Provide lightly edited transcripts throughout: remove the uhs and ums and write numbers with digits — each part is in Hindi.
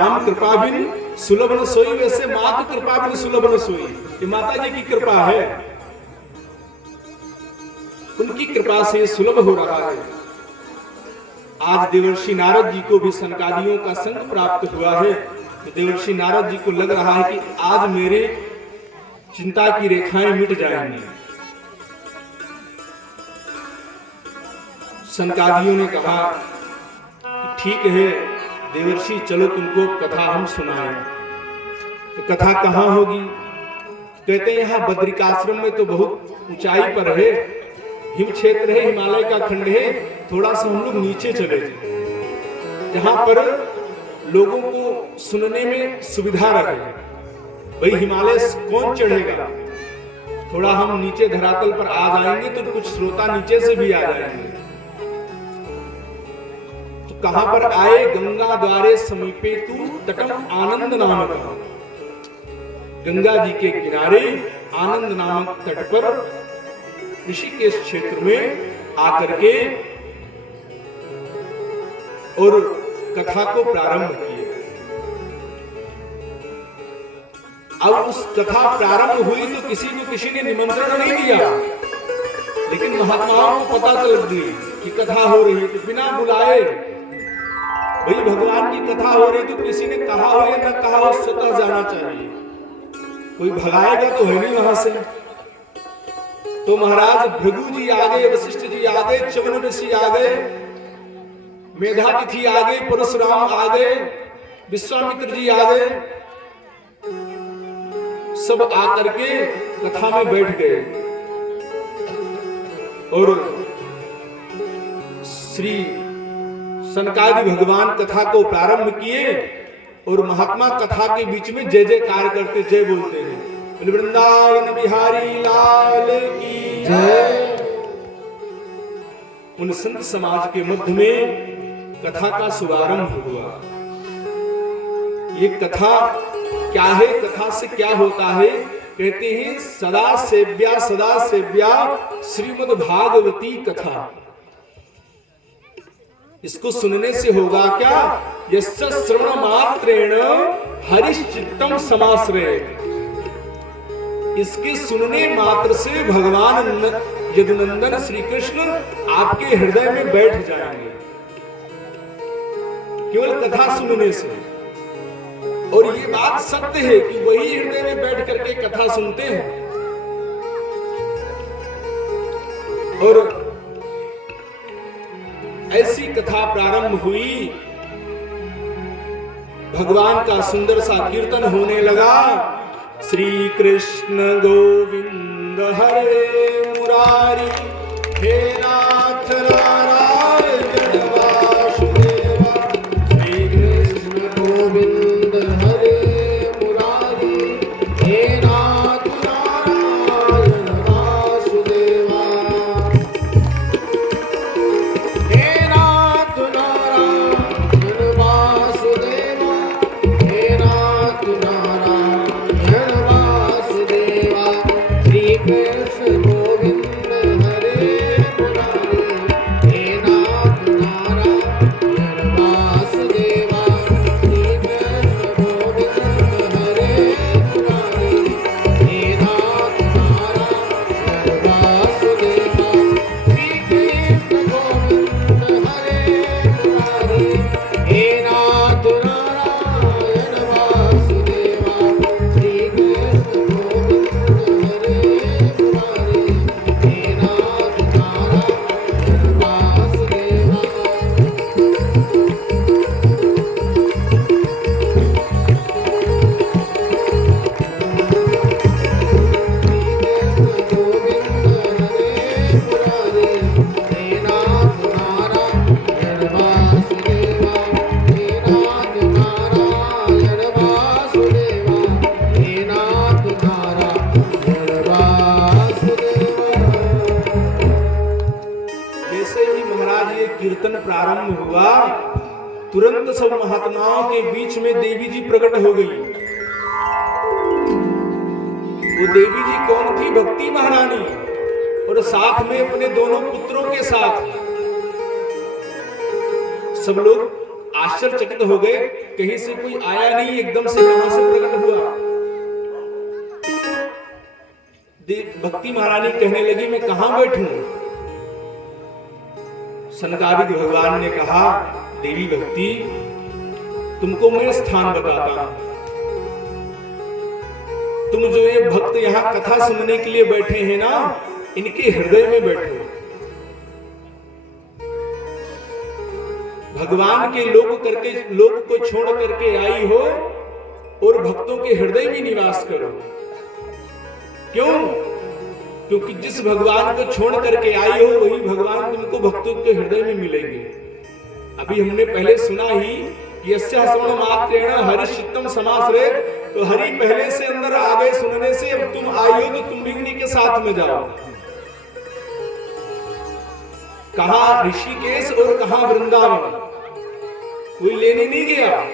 राम कृपा बिन सुलभ न सोई, वैसे मात कृपा बिन सुलभ न सोई। ये माता जी की कृपा है, उनकी कृपा से सुलभ हो रहा है। आज देवर्षि नारद जी को भी सनकादियों का संग प्राप्त हुआ है, तो देवर्षि नारद जी को लग रहा है कि आज मेरे चिंता की रेखाएं मिट जाएंगी। सनकादियों ने कहा कि ठीक है देवर्षि, चलो तुमको कथा हम सुनाएं। तो कथा कहाँ होगी? कहते हैं यहाँ बद्रिकाश्रम में तो बहुत ऊंचाई पर है, हिम क्षेत्र है, हिमालय का खंड है, थोड़ा सा हम लोग नीचे चले जाए जहां पर लोगों को सुनने में सुविधा रहे। भाई हिमालय कौन चढ़ेगा, थोड़ा हम नीचे धरातल पर आ जाएंगे तो कुछ श्रोता नीचे से भी आ जाएंगे। तो कहां पर आए? गंगा द्वारे समीपे तू तटम आनंद नामक, गंगा जी के किनारे आनंद नामक तट पर ऋषिकेश क्षेत्र में आकर के और कथा को प्रारंभ किए। अब उस कथा प्रारंभ हुई तो किसी ने निमंत्रण नहीं दिया, लेकिन महात्माओं को पता चल गई कि कथा हो रही है, तो बिना बुलाए भाई भगवान की कथा हो रही, तो किसी ने कहा हो या न कहा हो स्वतः जाना चाहिए। कोई भगाएगा तो है नहीं वहां से। तो महाराज भृगु जी आ गए, वशिष्ठ जी आ गए, च्यवन ऋषि आ गए, मेधातिथि आ गए, परशुराम आ गए, विश्वामित्र जी आ गए, सब आकर के कथा में बैठ गए और श्री सनकादि भगवान कथा को प्रारंभ किए और महात्मा कथा के बीच में जय जयकार करते, जय बोलते हैं, वृंदावन बिहारी लाल की जय। उन संत समाज के मध्य में कथा का शुभारंभ हुआ। ये कथा क्या है, कथा से क्या होता है? कहते हैं सदा सेव्या श्रीमद् भागवती कथा। इसको सुनने से होगा क्या? यस्य श्रवण मात्रेण हरिश्चित्तम समाश्रयेत्। इसके सुनने मात्र से भगवान यदुनंदन श्री कृष्ण आपके हृदय में बैठ जाएंगे, केवल कथा सुनने से। और ये बात सत्य है कि वही हृदय में बैठ करके कथा सुनते हैं। और ऐसी कथा प्रारंभ हुई, भगवान का सुंदर सा कीर्तन होने लगा। श्री कृष्ण गोविंद हरे मुरारी, हे नाथ नारायण वासुदेवा। श्री कृष्ण गोविंद हरे मुरारी, हे नाथ नारायण वासुदेवा। हे नाथ नारायण वासुदेवा, हे नाथ नारायण वासुदेवा। श्री कृष्ण गोविंद हरे मुरारी, हे नाथ नारायण वासुदेवा। श्री कृष्ण गोविंद हरे मुरारी, हे नाथ नारायण वासुदेवा। श्री कृष्ण गोविंद हरे मुरारी, हे नाथ नारायण वासुदेवा। श्री कृष्ण गोविंद हरे मुरारी, हे नाथ नारायण वासुदेवा। जैसे ही महाराज ये कीर्तन प्रारंभ हुआ, तुरंत सब महात्माओं के बीच में देवी जी प्रकट हो गई। वो देवी जी कौन थी? भक्ति महारानी, और साथ में अपने दोनों पुत्रों के साथ सब लोग आश्चर्यचकित हो गए, कहीं से कोई आया नहीं, एकदम से कहां से प्रकट हुआ। भक्ति महारानी कहने लगी, मैं कहां बैठूं? सनकादिक भगवान ने कहा, देवी भक्ति, तुमको मैं स्थान बताता हूं। तुम जो ये भक्त यहां कथा सुनने के लिए बैठे हैं ना, इनके हृदय में बैठो। भगवान के लोक को छोड़ करके आई हो और भक्तों के हृदय में निवास करो। क्यों? क्योंकि जिस भगवान को छोड़ करके आई हो, वही भगवान तुमको भक्तों के हृदय में मिलेंगे। अभी हमने पहले सुना ही कि यस्य श्रवण मात्रेण हरिचित्तम समाश्रय, तो हरि पहले से अंदर आ गए सुनने से। अब तुम आई हो तो तुम भी उन्हीं के साथ में जाओ। कहां ऋषिकेश और कहां वृंदावन, कोई लेने नहीं गया,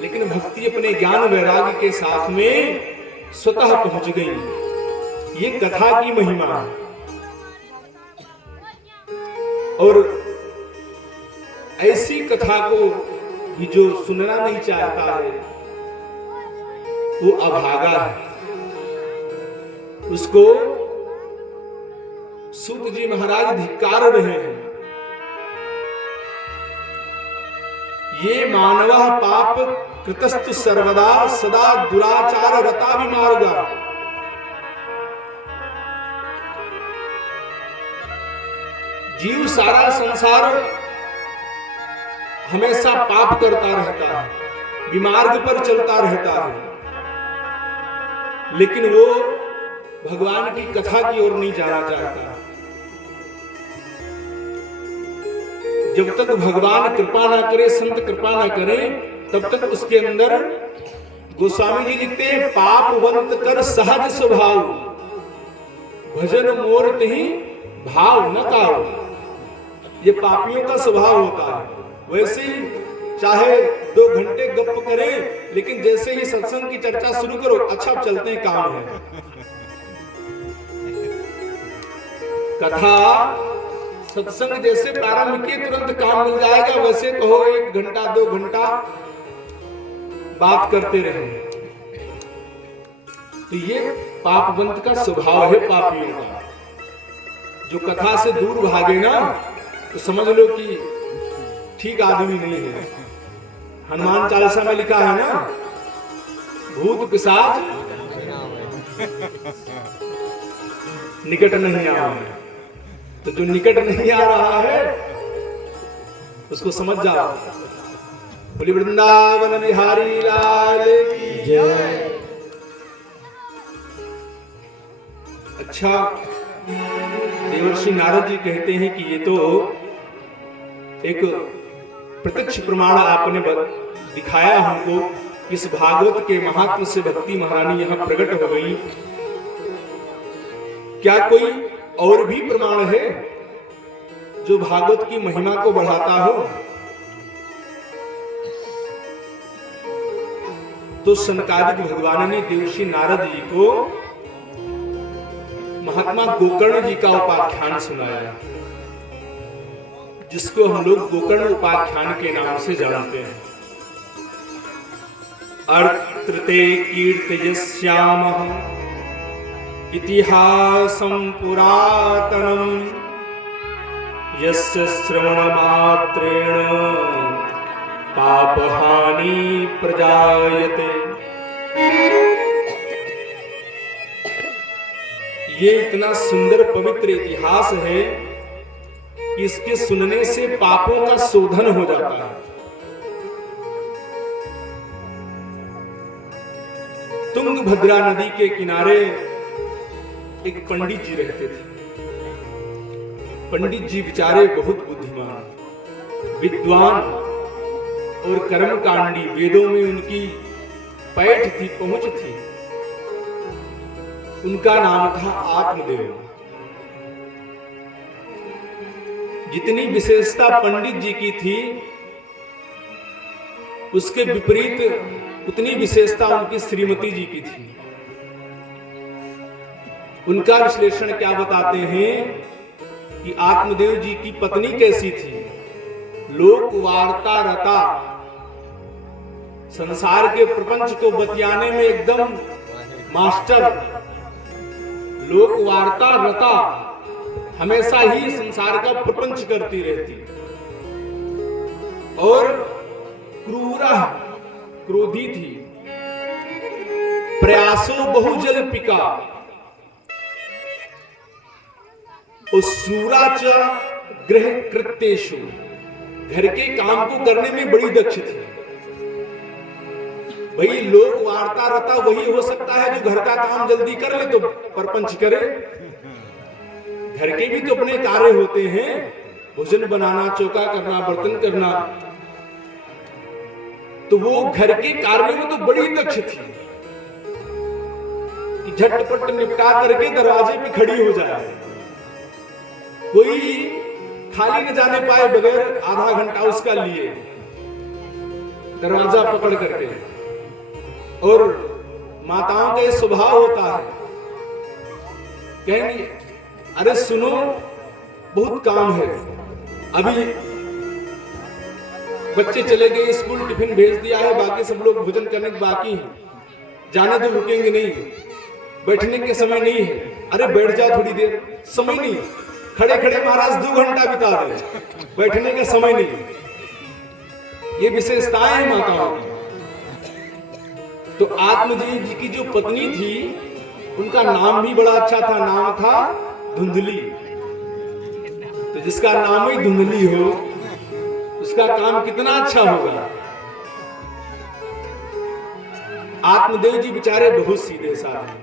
लेकिन भक्ति अपने ज्ञान वैराग्य के साथ में स्वतः पहुंच गई। ये कथा की महिमा है। और ऐसी कथा को भी जो सुनना नहीं चाहता है, वो अभागा है। उसको सूत जी महाराज धिक्कार रहे हैं। ये मानवः पाप कृतस्तु सर्वदा सदा दुराचार रता विमार्गा। जीव सारा संसार हमेशा पाप करता रहता है, विमार्ग पर चलता रहता है, लेकिन वो भगवान की कथा की ओर नहीं जाना चाहता। जब तक भगवान कृपा ना करे, संत कृपा ना करे, तब तक उसके अंदर, गोस्वामी जी लिखते हैं, पापवंत कर सहज स्वभाव, भजन मोर नहीं भाव न काओ। ये पापियों का स्वभाव होता है। वैसे ही चाहे 2 घंटे गप्प करें, लेकिन जैसे ही सत्संग की चर्चा शुरू करो, अच्छा चलते हैं, काम है। कथा सत्संग जैसे प्रारंभ किए तुरंत काम मिल जाएगा, वैसे कहो 1 घंटा 2 घंटा बात करते रहे, तो ये पापवंत का स्वभाव है पापियों का। जो कथा से दूर भागे ना, तो समझ लो कि ठीक आदमी नहीं है। हनुमान चालीसा में लिखा है ना, भूत पिशाच निकट नहीं आवे। तो जो निकट नहीं आ रहा है उसको समझ जाओ। बोली वृंदावन बिहारी लाल की जय। अच्छा, देवर्षि नारद जी कहते हैं कि ये तो एक प्रत्यक्ष प्रमाण आपने दिखाया हमको, इस भागवत के महात्म से भक्ति महारानी यहां प्रकट हो गई। क्या कोई और भी प्रमाण है जो भागवत की महिमा को बढ़ाता हो? तो सनकादिक भगवान ने देवर्षि नारद जी को महात्मा गोकर्ण जी का उपाख्यान सुनाया, जिसको हम लोग गोकर्ण उपाख्यान के नाम से जानते हैं। अर्त्रते कीर्तयस्यामः इतिहासं पुरातनं, यस्य श्रवणमात्रेण पापहानि प्रजायते। ये इतना सुंदर पवित्र इतिहास है कि इसके सुनने से पापों का शोधन हो जाता है। तुंगभद्रा नदी के किनारे एक पंडित जी रहते थे। पंडित जी बेचारे बहुत बुद्धिमान, विद्वान और कर्मकांडी, वेदों में उनकी पैठ थी, पहुंच थी। उनका नाम था आत्मदेव। जितनी विशेषता पंडित जी की थी, उसके विपरीत उतनी विशेषता उनकी श्रीमती जी की थी। उनका विश्लेषण क्या बताते हैं कि आत्मदेव जी की पत्नी कैसी थी? लोक वार्ता रता संसार के प्रपंच को बतियाने में एकदम मास्टर, लोक वार्ता रता, हमेशा ही संसार का प्रपंच करती रहती और क्रूरा क्रोधी थी। प्रयासो बहुजल पिका सूरा च गृह कृत्येषु, घर के काम को करने में बड़ी दक्ष थी। भाई लोक वार्ता रता वही हो सकता है जो घर का काम जल्दी कर ले तो परपंच करे। घर के भी तो अपने कार्य होते हैं, भोजन बनाना, चौका करना, बर्तन करना, तो वो घर के कार्यों में तो बड़ी दक्ष थी कि झटपट निपटा करके दरवाजे पे खड़ी हो जाए, कोई खाली न जाने पाए बगैर आधा घंटा उसका लिए दरवाजा पकड़ करके। और माताओं का ये स्वभाव होता है, कहेंगी अरे सुनो बहुत काम है, अभी बच्चे चले गए स्कूल, टिफिन भेज दिया है, बाकी सब लोग भोजन करने के बाकी हैं, जाने तो रुकेंगे नहीं, बैठने के समय नहीं है, अरे बैठ जाओ थोड़ी देर, समय नहीं, खड़े खड़े महाराज 2 घंटा बिता दे, बैठने का समय नहीं। ये विशेषताएं हैं माताओं की। तो आत्मदेव जी की जो पत्नी थी उनका नाम भी बड़ा अच्छा था, नाम था धुंधली। तो जिसका नाम ही धुंधली हो उसका काम कितना अच्छा होगा। आत्मदेव जी बेचारे बहुत सीधे साधे,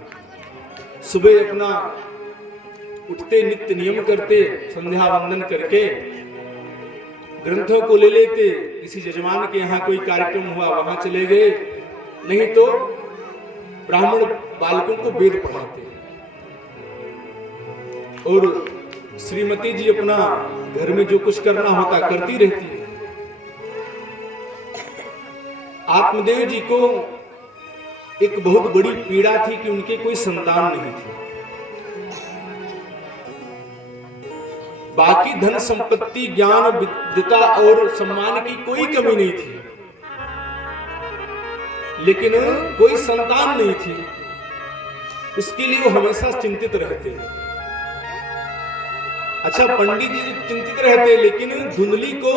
सुबह अपना उठते, नित्य नियम करते, संध्या वंदन करके ग्रंथों को ले लेते, किसी यजमान के यहाँ कोई कार्यक्रम हुआ वहां चले गए, नहीं तो ब्राह्मण बालकों को वेद पढ़ाते। और श्रीमती जी अपना घर में जो कुछ करना होता करती रहती। आत्मदेव जी को एक बहुत बड़ी पीड़ा थी कि उनके कोई संतान नहीं थी। बाकी धन संपत्ति, ज्ञान, विद्वता और सम्मान की कोई कमी नहीं थी, लेकिन कोई संतान नहीं थी। उसके लिए वो हमेशा चिंतित रहते। अच्छा, पंडित जी चिंतित रहते, लेकिन धुंधली को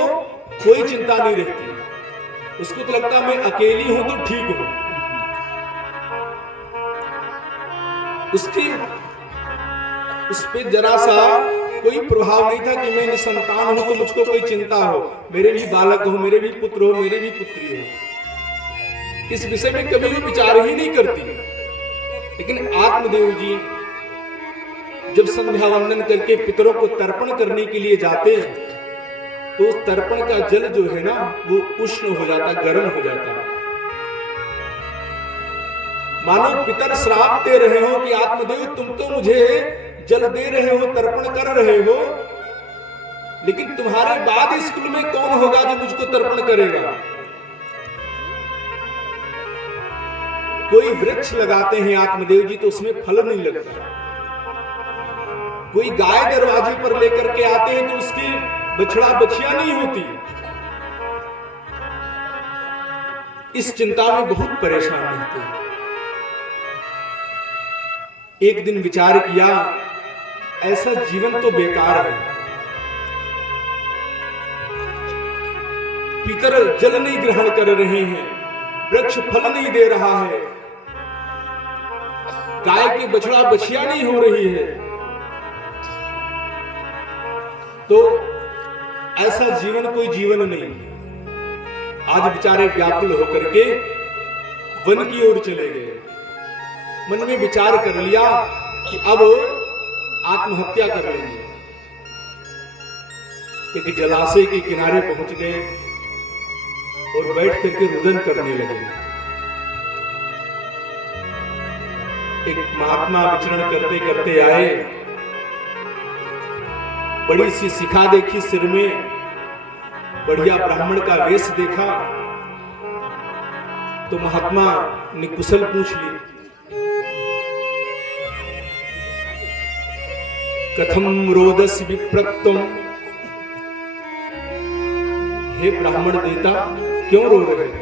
कोई चिंता नहीं रहती। उसको तो लगता मैं अकेली हूं तो ठीक हूं। उसकी उस पे जरा सा कोई प्रभाव नहीं था कि मैं निसंतान हूं तो मुझको कोई चिंता हो, मेरे भी बालक हो, मेरे भी पुत्र हो, मेरे भी पुत्री हो। इस विषय में कभी भी विचार ही नहीं करती। लेकिन आत्मदेव जी जब संध्या वंदन करके पितरों को तर्पण करने के लिए जाते तो उस तर्पण का जल जो है ना वो उष्ण हो जाता, गर्म हो जाता। मानो पितर श्राप दे रहे हो कि आत्मदेव तुम तो मुझे जल दे रहे हो, तर्पण कर रहे हो, लेकिन तुम्हारे बाद स्कूल में कौन होगा जो मुझको तर्पण करेगा। कोई वृक्ष लगाते हैं आत्मदेव जी तो उसमें फल नहीं लगता। कोई गाय दरवाजे पर लेकर के आते हैं तो उसकी बछड़ा बछिया नहीं होती। इस चिंता में बहुत परेशान रहते हैं। एक दिन विचार किया ऐसा जीवन तो बेकार है। पितर जल नहीं ग्रहण कर रहे हैं, वृक्ष फल नहीं दे रहा है, गाय की बछड़ा बछिया नहीं हो रही है, तो ऐसा जीवन कोई जीवन नहीं। आज बेचारे व्याकुल होकर के वन की ओर चले गए। मन में विचार कर लिया कि अब आत्महत्या कर लेंगे। एक जलाशय के किनारे पहुंच गए और बैठ करके रुदन करने लगे। एक महात्मा विचरण करते करते आए, बड़ी सी शिखा देखी सिर में, बढ़िया ब्राह्मण का वेश देखा तो महात्मा ने कुशल पूछ ली, कथम रोदस विप्रत्वम, हे ब्राह्मण देता क्यों रो रहे हो?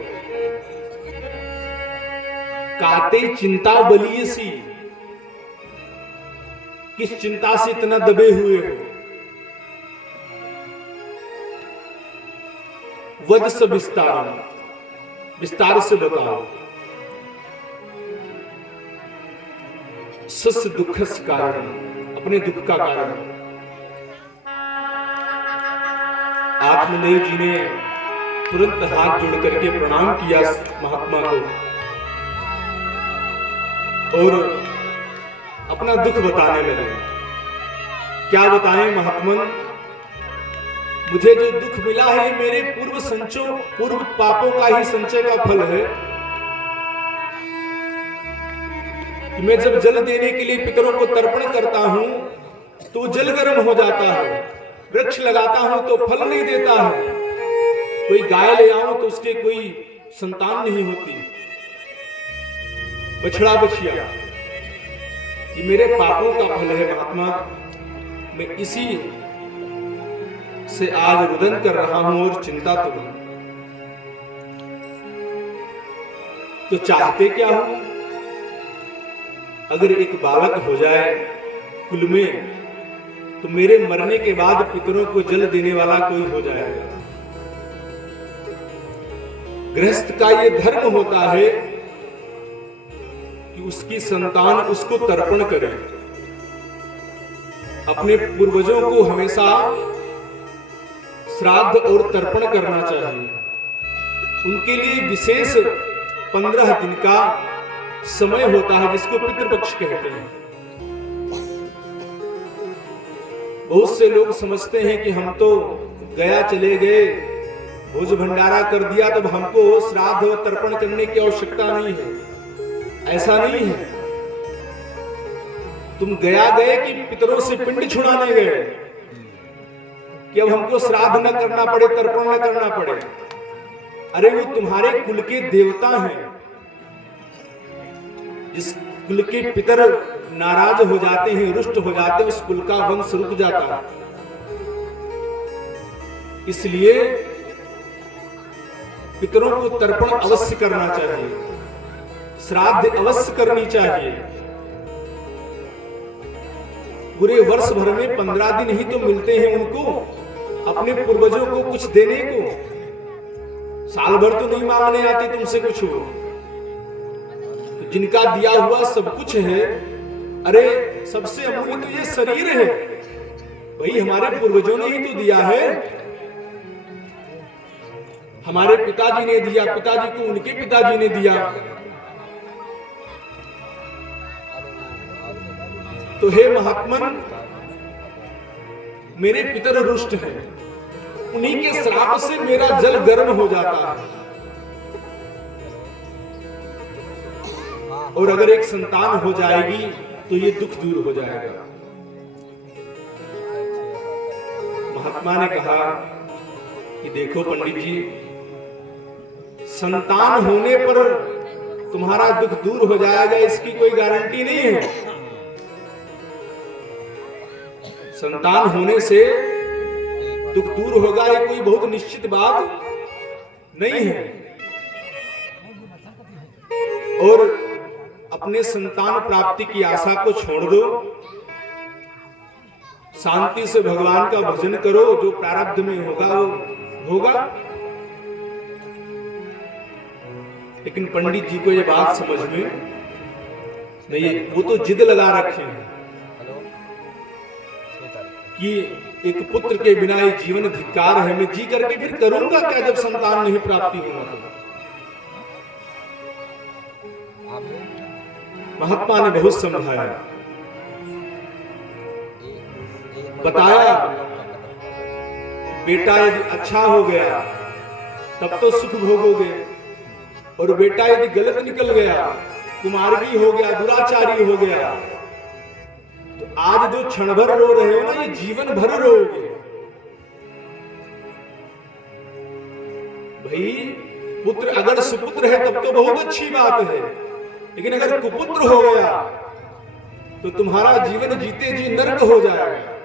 काते चिंता बलिए सी, किस चिंता से इतना दबे हुए हो? वद स विस्तार, विस्तार से बताओ। सस दुखस कारण, अपने दुख का कारण। आत्मदेव जी ने तुरंत हाथ जोड़ करके प्रणाम किया महात्मा को और अपना दुख बताने लगे। क्या बताएं महात्मन, मुझे जो दुख मिला है मेरे पूर्व पापों का ही संचय का फल है। कि मैं जब जल देने के लिए पितरों को तर्पण करता हूं तो जल गर्म हो जाता है, वृक्ष लगाता हूं तो फल नहीं देता है, कोई गाय ले आऊं तो उसके कोई संतान नहीं होती, बछड़ा बछिया, ये मेरे पापों का फल है महात्मा। मैं इसी से आज रुदन कर रहा हूं और चिंता तो नहीं। तो चाहते क्या हो? अगर एक बालक हो जाए कुल में तो मेरे मरने के बाद पितरों को जल देने वाला कोई हो जाएगा। गृहस्थ का ये धर्म होता है कि उसकी संतान उसको तर्पण करे। अपने पूर्वजों को हमेशा श्राद्ध और तर्पण करना चाहिए। उनके लिए विशेष 15 दिन का समय होता है जिसको पितृपक्ष कहते हैं। बहुत से लोग समझते हैं कि हम तो गया चले गए, भोज भंडारा कर दिया, तब हमको श्राद्ध और तर्पण करने की आवश्यकता नहीं है। ऐसा नहीं है। तुम गया गए कि पितरों से पिंड छुड़ाने गए कि अब हमको श्राद्ध न करना पड़े, तर्पण न करना पड़े। अरे वो तुम्हारे कुल के देवता हैं। जिस कुल के पितर नाराज हो जाते हैं, रुष्ट हो जाते हैं, उस कुल का वंश रुक जाता है। इसलिए पितरों को तर्पण अवश्य करना चाहिए, श्राद्ध अवश्य करनी चाहिए। पूरे वर्ष भर में 15 दिन ही तो मिलते हैं उनको अपने पूर्वजों को कुछ देने को। साल भर तो नहीं मांगने आते तुमसे कुछ हो। जिनका दिया हुआ सब कुछ है, अरे सबसे अमूल्य तो ये शरीर है भाई, हमारे पूर्वजों ने ही तो दिया है। हमारे पिताजी ने दिया, पिताजी को उनके पिताजी ने दिया। तो हे महात्मन, मेरे पितर रुष्ट हैं, उन्हीं के श्राप से मेरा जल गर्म हो जाता है। और अगर एक संतान हो जाएगी तो ये दुख दूर हो जाएगा। महात्मा ने कहा कि देखो पंडित जी, संतान होने पर तुम्हारा दुख दूर हो जाएगा इसकी कोई गारंटी नहीं है। संतान होने से दुख दूर होगा ये कोई बहुत निश्चित बात नहीं है। और अपने संतान प्राप्ति की आशा को छोड़ दो, शांति से भगवान का भजन करो, जो प्रारब्ध में होगा वो होगा। लेकिन पंडित जी को ये बात समझ में नहीं, वो तो जिद लगा रखे हैं कि एक पुत्र के बिना ये जीवन धिक्कार है, मैं जी करके फिर करूंगा क्या जब संतान नहीं प्राप्ति होगा तो। महात्मा ने बहुत समझाया, बताया बेटा यदि अच्छा हो गया तब तो सुख भोगोगे, और बेटा यदि गलत निकल गया, कुमार्गी हो गया, दुराचारी हो गया, तो आज जो क्षण भर रो रहे हो ना, ये जीवन भर रोगे। भाई पुत्र अगर सुपुत्र है तब तो बहुत अच्छी बात है, लेकिन अगर कुपुत्र हो गया तो तुम्हारा जीवन जीते जी नरक हो जाएगा।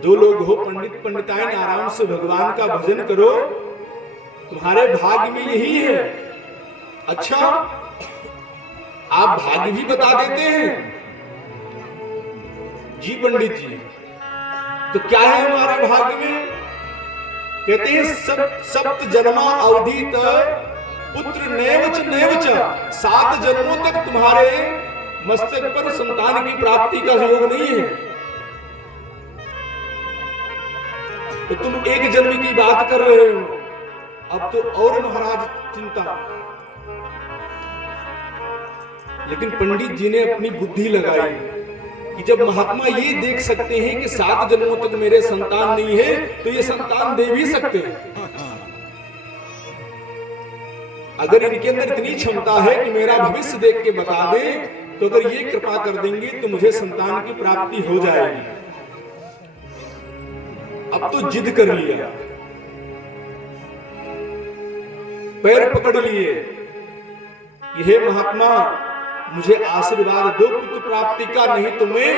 जो लोग हो पंडित पंडिताइन, आराम से भगवान का भजन करो, तुम्हारे भाग्य में यही है अच्छा, आप भाग्य भी बता देते हैं? जी पंडित जी। तो क्या है हमारे भाग्य में? कहते हैं सप्त जन्मा अवधि तक पुत्र नेवच नेवच, 7 जन्मों तक तुम्हारे मस्तक पर संतान की प्राप्ति का योग नहीं है। तो तुम एक जन्म की बात कर रहे हो, अब तो और महाराज चिंता। लेकिन पंडित जी ने अपनी बुद्धि लगाई कि जब महात्मा ये देख सकते हैं कि 7 जन्मों तक मेरे संतान नहीं है, तो ये संतान दे भी सकते हैं। अगर इनके अंदर इतनी क्षमता है कि मेरा भविष्य देख के बता दें, तो अगर ये कृपा कर देंगे तो मुझे संतान की प्राप्ति हो जाएगी। अब तो जिद कर लिया, पैर पकड़ लिए, यह महात्मा मुझे आशीर्वाद दो पुत्र प्राप्ति का, नहीं तो मैं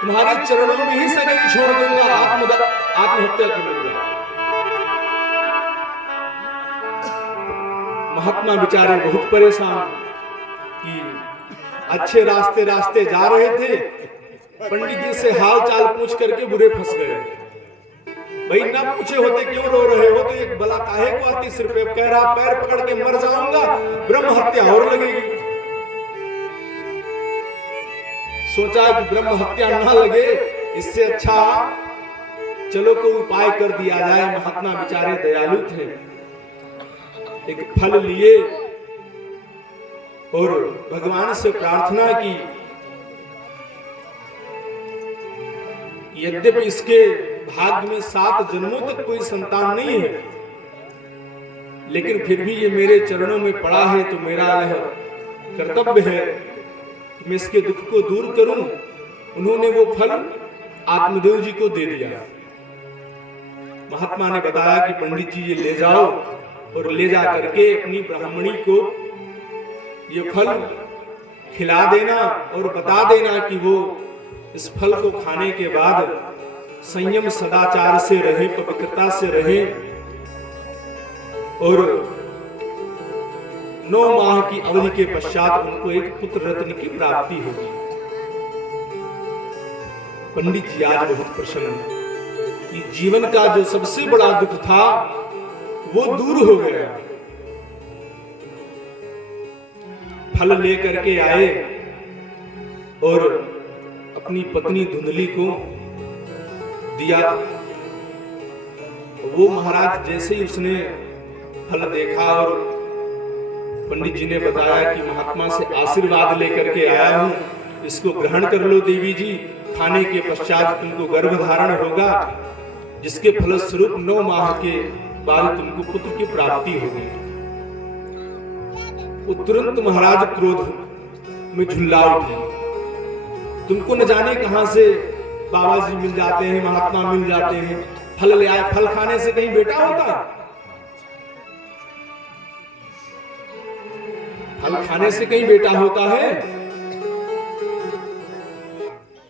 तुम्हारे चरणों में ही शरीर छोड़ दूंगा, आत्महत्या कर लूंगा। महात्मा बेचारे बहुत परेशान कि अच्छे रास्ते जा रहे थे, पंडित जी से हाल चाल पूछ करके बुरे फंस गए। भाई ना पूछे होते क्यों रो रहे हो? तो एक बला काहे को आती सिर पे, कह रहा पैर पकड़ के मर जाऊंगा, ब्रह्म हत्या और लगेगी। सोचा कि ब्रह्म हत्या ना लगे, इससे अच्छा चलो कोई उपाय कर दिया जाए। महात्मा बेचारे दयालु थे, एक फल लिए और भगवान से प्रार्थना की, यद्यपि इसके भाग्य में 7 जन्मों तक कोई संतान नहीं है, लेकिन फिर भी ये मेरे चरणों में पड़ा है, तो मेरा यह कर्तव्य है कि मैं इसके दुख को दूर करूं। उन्होंने वो फल आत्मदेव जी को दे दिया। महात्मा ने बताया कि पंडित जी ये ले जाओ और ले जा करके अपनी ब्राह्मणी को ये फल खिला देना और बता देना कि वो इस फल को खाने के बाद संयम सदाचार से रहे, पवित्रता से रहे और 9 माह की अवधि के पश्चात उनको एक पुत्र रत्न की प्राप्ति होगी। पंडित जी आज बहुत प्रसन्न हैं कि जीवन का जो सबसे बड़ा दुख था वो दूर हो गया। फल लेकर के आए और अपनी पत्नी धुंधली को दिया। वो महाराज जैसे ही उसने फल देखा और पंडित जी ने बताया कि महात्मा से आशीर्वाद लेकर के आया हूं, इसको ग्रहण कर लो देवी जी, खाने के पश्चात तुमको गर्भ धारण होगा, जिसके फलस्वरूप 9 माह के बाद तुमको पुत्र की प्राप्ति होगी। वो तुरंत महाराज क्रोध में झुल्ला उठे। तुमको न जाने कहां से बाबा जी मिल जाते हैं, महात्मा मिल जाते हैं, फल ले आए। फल खाने से कहीं बेटा होता? फल खाने से कहीं बेटा होता है?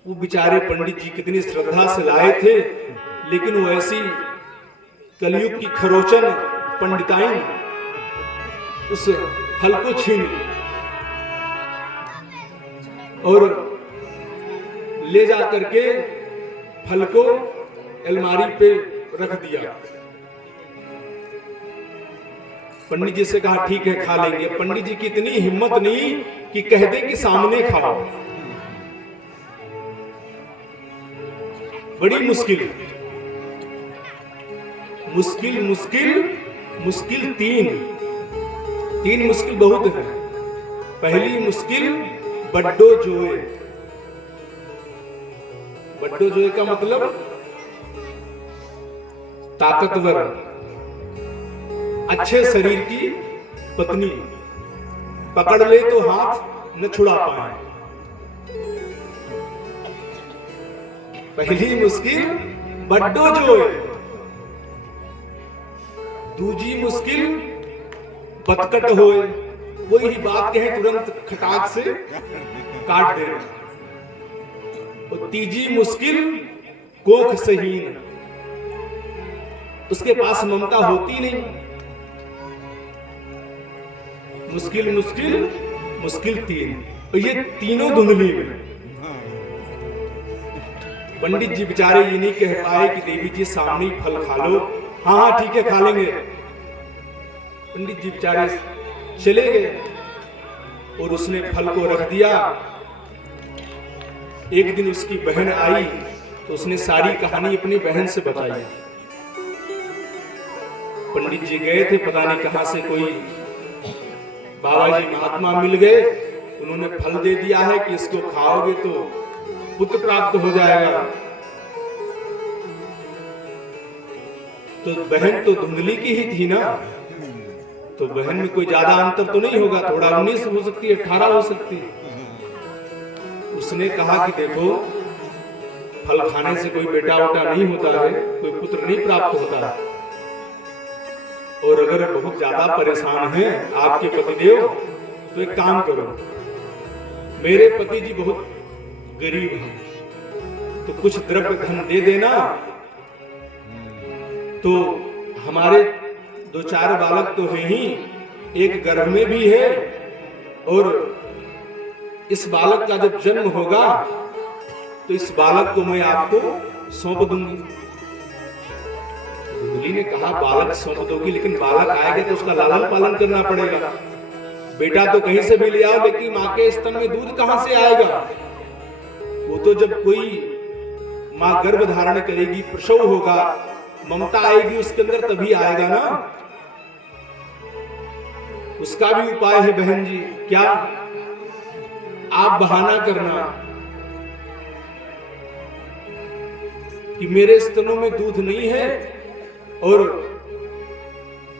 वो बेचारे पंडित जी कितनी श्रद्धा से लाए थे, लेकिन वो ऐसी कलयुग की खरोचन पंडिताइन उस फल को छीन और ले जा करके फल को अलमारी पे रख दिया। पंडित जी से कहा ठीक है खा लेंगे। पंडित जी की इतनी हिम्मत नहीं कि कह दे कि सामने खाओ। बड़ी मुश्किल मुश्किल मुश्किल मुश्किल तीन मुश्किल बहुत है। पहली मुश्किल बड्डो जोए। बड्डो जोए का मतलब ताकतवर अच्छे शरीर की पत्नी, पकड़ ले तो हाथ न छुड़ा पाए। पहली मुश्किल बड्डो जोए। दूजी मुश्किल बतकट होए। वही बात कहे तुरंत खटाक से काट दे। और तीजी मुश्किल कोख सहीन। उसके पास ममता होती नहीं। मुश्किल मुश्किल मुश्किल 3, और ये तीनों धुंधली में। पंडित जी बेचारे ये नहीं कह पाए कि देवी जी सामने ही फल खा लो। हाँ हाँ ठीक है, खा लेंगे। पंडित जी बेचारे चले गए और उसने फल को रख दिया। एक दिन उसकी बहन आई तो उसने सारी कहानी अपनी बहन से बताई। पंडित जी गए थे, पता नहीं कहां से कोई बाबा जी महात्मा मिल गए, उन्होंने फल दे दिया है कि इसको खाओगे तो पुत्र प्राप्त हो जाएगा। तो बहन तो धुंधली की ही थी ना, तो बहन में कोई ज्यादा अंतर तो नहीं होगा, थोड़ा 19 हो सकती है, 18 हो सकती है। उसने कहा कि देखो, फल खाने से कोई बेटा उटा नहीं होता है, कोई पुत्र नहीं प्राप्त होता है, और अगर बहुत ज्यादा परेशान हैं आपके पतिदेव तो एक काम करो, मेरे पति जी बहुत गरीब हैं, तो कुछ द्रव्य धन दे देना, तो हमारे 2-4 बालक तो हैं ही, एक गर्भ में भी है, और इस बालक का जब जन्म होगा तो इस बालक को मैं आपको सौंप दूंगी। धुंधली ने कहा बालक सौंप दोगी, लेकिन बालक आएगा तो उसका लालन पालन करना पड़ेगा। बेटा तो कहीं से भी ले आओ, लेकिन माँ के स्तन में दूध कहां से आएगा? वो तो जब कोई माँ गर्भ धारण करेगी, प्रसव होगा, ममता आएगी उसके अंदर, तभी आएगा ना। उसका भी उपाय है बहन जी। क्या? आप बहाना करना कि मेरे स्तनों में दूध नहीं है और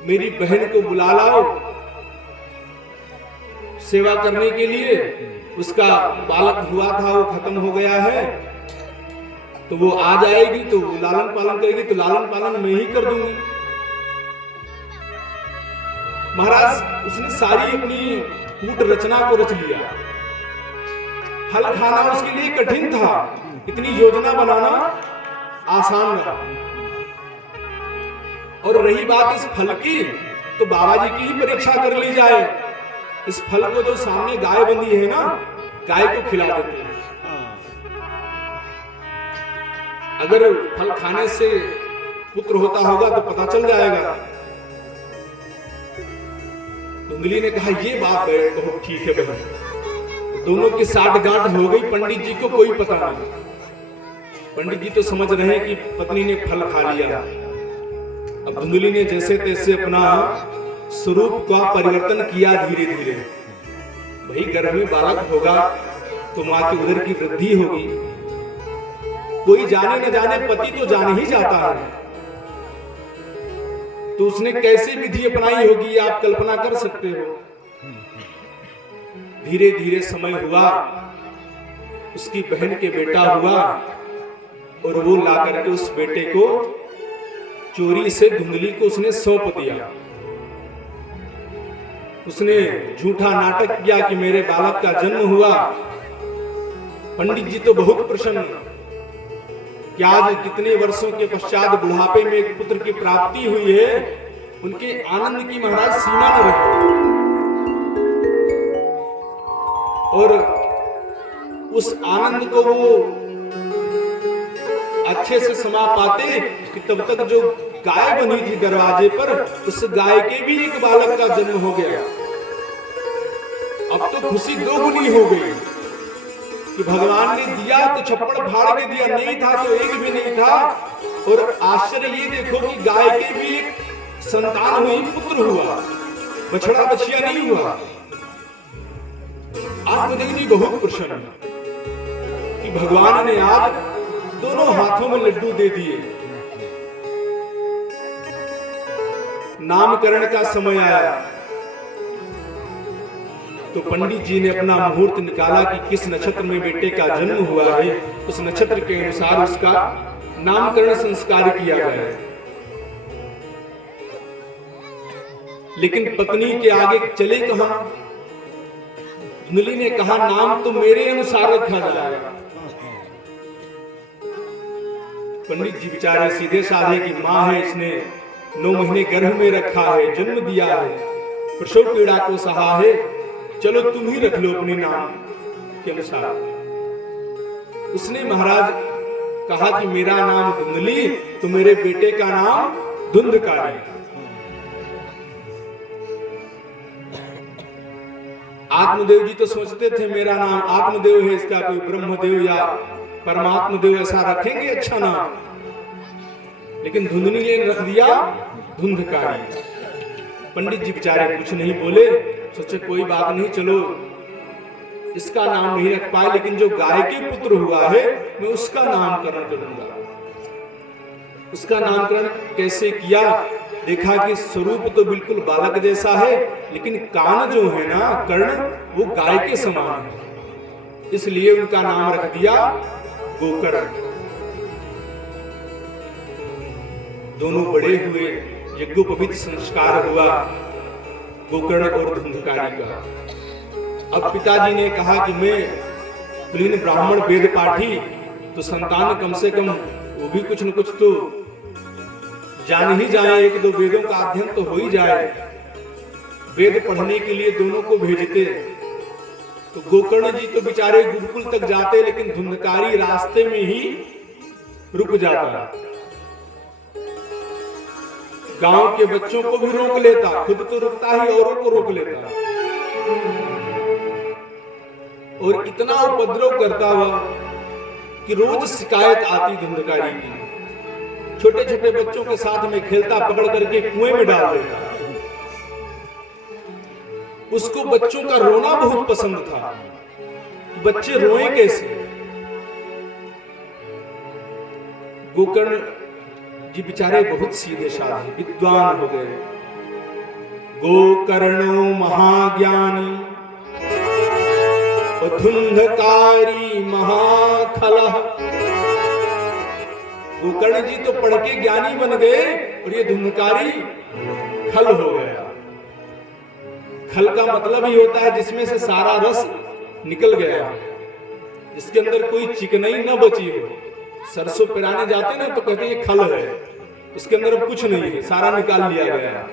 मेरी बहन को बुला लाओ सेवा करने के लिए, उसका बालक हुआ था वो खत्म हो गया है, तो वो आ जाएगी तो लालन पालन करेगी, तो लालन पालन मैं ही कर दूंगी। महाराज उसने सारी अपनी कूट रचना को रच लिया। फल खाना उसके लिए कठिन था, इतनी योजना बनाना आसान रहा। और रही बात इस फल की, तो बाबा जी की ही परीक्षा कर ली जाए। इस फल को जो सामने गाय बंधी है ना, गाय को खिला देते हैं। अगर फल खाने से पुत्र होता होगा तो पता चल जाएगा। धुंधली ने कहा ये बात बहुत ठीक है बहन। दोनों की साठ गांठ हो गई, पंडित जी को कोई पता नहीं। पंडित जी तो समझ रहे हैं कि पत्नी ने फल खा लिया। अब धुंधली ने जैसे तैसे अपना स्वरूप का परिवर्तन किया धीरे धीरे। भाई गर्भ में बालक होगा तो मां की उदर की वृद्धि होगी। कोई जाने न जाने पति तो जान ही जाता है, तो उसने कैसी विधि अपनाई होगी आप कल्पना कर सकते हो। धीरे धीरे समय हुआ, उसकी बहन के बेटा हुआ, और वो ला करके उस बेटे को चोरी से धुंधली को उसने सौंप दिया। उसने झूठा नाटक किया कि मेरे बालक का जन्म हुआ। पंडित जी तो बहुत प्रसन्न कि आज कितने वर्षों के पश्चात बुढ़ापे में एक पुत्र की प्राप्ति हुई है। उनके आनंद की महाराज सीमा न रही, और उस आनंद को वो अच्छे से समा पाते कि तब तक जो गाय बनी थी दरवाजे पर, उस गाय के भी एक बालक का जन्म हो गया। अब तो खुशी दोगुनी हो गई कि भगवान ने दिया तो छप्पड़ फाड़ के दिया, नहीं था तो एक भी नहीं था। और आश्चर्य ये देखो कि गाय के भी एक संतान हुई, पुत्र हुआ, बछड़ा बछिया नहीं हुआ। आत्मदेव जी बहुत प्रसन्न कि भगवान ने आज दोनों हाथों में लड्डू दे दिए। नामकरण का समय आया तो पंडित जी ने अपना मुहूर्त निकाला कि किस नक्षत्र में बेटे का जन्म हुआ है, उस नक्षत्र के अनुसार उसका नामकरण संस्कार किया गया। लेकिन पत्नी के आगे चले कहां? धुंधली ने कहा नाम तो मेरे अनुसार रखा जाएगा। पंडित जी बेचारे सीधे साधे की मां है, इसने 9 महीने गर्भ में रखा है, जन्म दिया है, प्रसव पीड़ा को सहा है, चलो तुम ही रख लो अपने नाम के अनुसार। उसने महाराज कहा कि मेरा नाम धुंधली, तो मेरे बेटे का नाम धुंधकारी। आत्मदेव जी तो सोचते थे मेरा नाम आत्मदेव है, इसका कोई ब्रह्मदेव या परमात्मदेव ऐसा रखेंगे अच्छा नाम, लेकिन धुंधली ने रख दिया धुंधकारी। पंडित जी बेचारे कुछ नहीं बोले, सोचे कोई बात नहीं, चलो इसका नाम नहीं रख पाए, लेकिन जो गाय के पुत्र हुआ है मैं उसका नामकरण करूंगा। उसका नामकरण कैसे किया? देखा कि स्वरूप तो बिल्कुल बालक जैसा है, लेकिन कान जो है ना, कर्ण, वो गाय के समान है, इसलिए उनका नाम रख दिया गोकर्ण। दोनों बड़े हुए, यज्ञोपवीत संस्कार हुआ गोकर्ण और धुंधकारी का। अब पिताजी ने कहा कि मैं कुलीन ब्राह्मण वेद पाठी, तो संतान कम से कम वो भी कुछ न कुछ तो जान ही जाए, एक दो वेदों का अध्ययन तो हो ही जाए। वेद पढ़ने के लिए दोनों को भेजते, तो गोकर्ण जी तो बेचारे गुरुकुल तक जाते, लेकिन धुंधकारी रास्ते में ही रुक जाता। गांव के बच्चों को भी रोक लेता, खुद तो रुकता ही औरों को रोक लेता, और इतना उपद्रव करता हुआ कि रोज शिकायत आती धुंधकारी की। छोटे छोटे बच्चों के साथ में खेलता, पकड़ करके कुएं में डाल देता। उसको बच्चों का रोना बहुत पसंद था, बच्चे रोए कैसे। गोकर्ण जी बेचारे बहुत सीधे साधे विद्वान हो गए। गोकर्णो महाज्ञानी धुंधकारी महाखलः। गोकर्ण जी तो पढ़ के ज्ञानी बन गए, और ये धुंधकारी खल हो गया। खल का मतलब ही होता है जिसमें से सारा रस निकल गया, जिसके अंदर कोई चिकनाई न बची हो। सरसों पिराने जाते ना तो कहते ये खल है, उसके अंदर अब कुछ नहीं है, सारा निकाल लिया गया।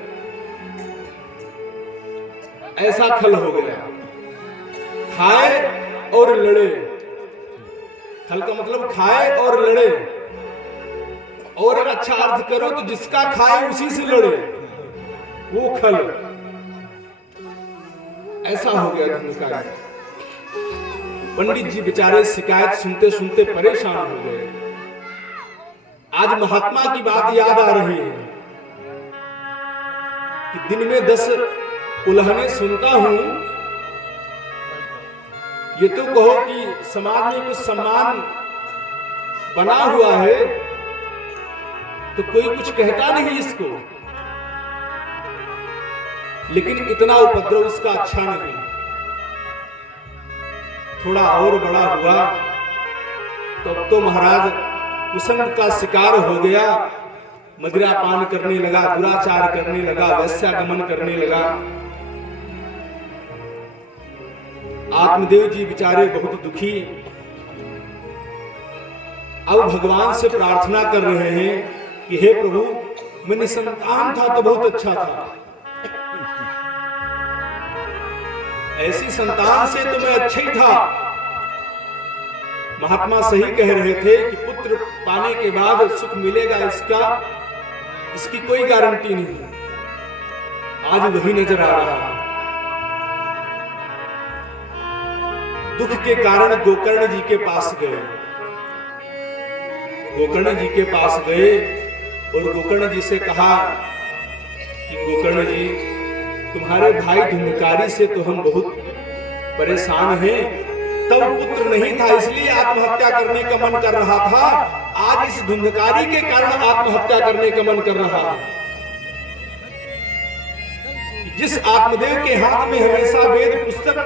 ऐसा खल हो गया। खाए और लड़े, खल का मतलब खाए और लड़े, और अच्छा अर्थ करो तो जिसका खाए उसी से लड़े, वो खल। ऐसा हो गया धुंधकारी। पंडित जी बेचारे शिकायत सुनते सुनते परेशान हो गए। आज महात्मा की बात याद आ रही है कि दिन में 10 उल्हने सुनता हूं, ये तो कहो कि समाज में कुछ सम्मान बना हुआ है, तो कोई कुछ कहता नहीं इसको, लेकिन इतना उपद्रव इसका अच्छा नहीं। थोड़ा और बड़ा हुआ तो अब तो महाराज कुसंग का शिकार हो गया, मदिरा पान करने लगा, दुराचार करने लगा, वैश्यागमन करने लगा। आत्मदेव जी बेचारे बहुत दुखी, अब भगवान से प्रार्थना कर रहे हैं कि हे प्रभु, मैं निसंतान था तो बहुत अच्छा था, ऐसी संतान से तो मैं अच्छा ही था। महात्मा सही कह रहे थे कि पुत्र पाने के बाद सुख मिलेगा, इसकी कोई गारंटी नहीं। आज वही नजर आ रहा है। दुख के कारण गोकर्ण जी के पास गए। गोकर्ण जी के पास गए और गोकर्ण जी से कहा कि गोकर्ण जी, तुम्हारे भाई धुंधकारी से तो हम बहुत परेशान हैं। तब पुत्र नहीं था इसलिए आत्महत्या करने का मन कर रहा था, आज इस धुंधकारी के कारण आत्महत्या करने का मन कर रहा है। जिस आत्मदेव के हाथ में हमेशा वेद पुस्तक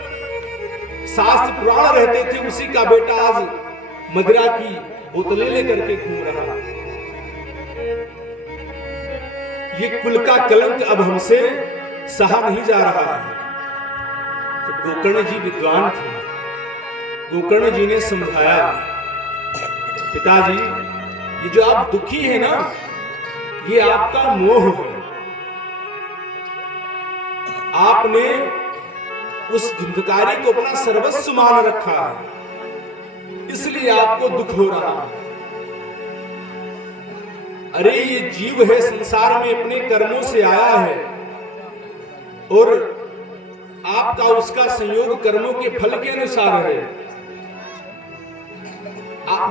शास्त्र पुराण रहते थे, उसी का बेटा आज मदिरा की बोतलें लेकर के घूम रहा है। ये कुल का कलंक अब हमसे सहा नहीं जा रहा है। तो गोकर्ण जी विद्वान थे। गोकर्ण जी ने समझाया, पिताजी, ये जो आप दुखी है ना, ये आपका मोह है। आपने उस धुंधकारी को अपना सर्वस्व मान रखा है, इसलिए आपको दुख हो रहा है। अरे ये जीव है, संसार में अपने कर्मों से आया है और आपका उसका संयोग कर्मों के फल के अनुसार है।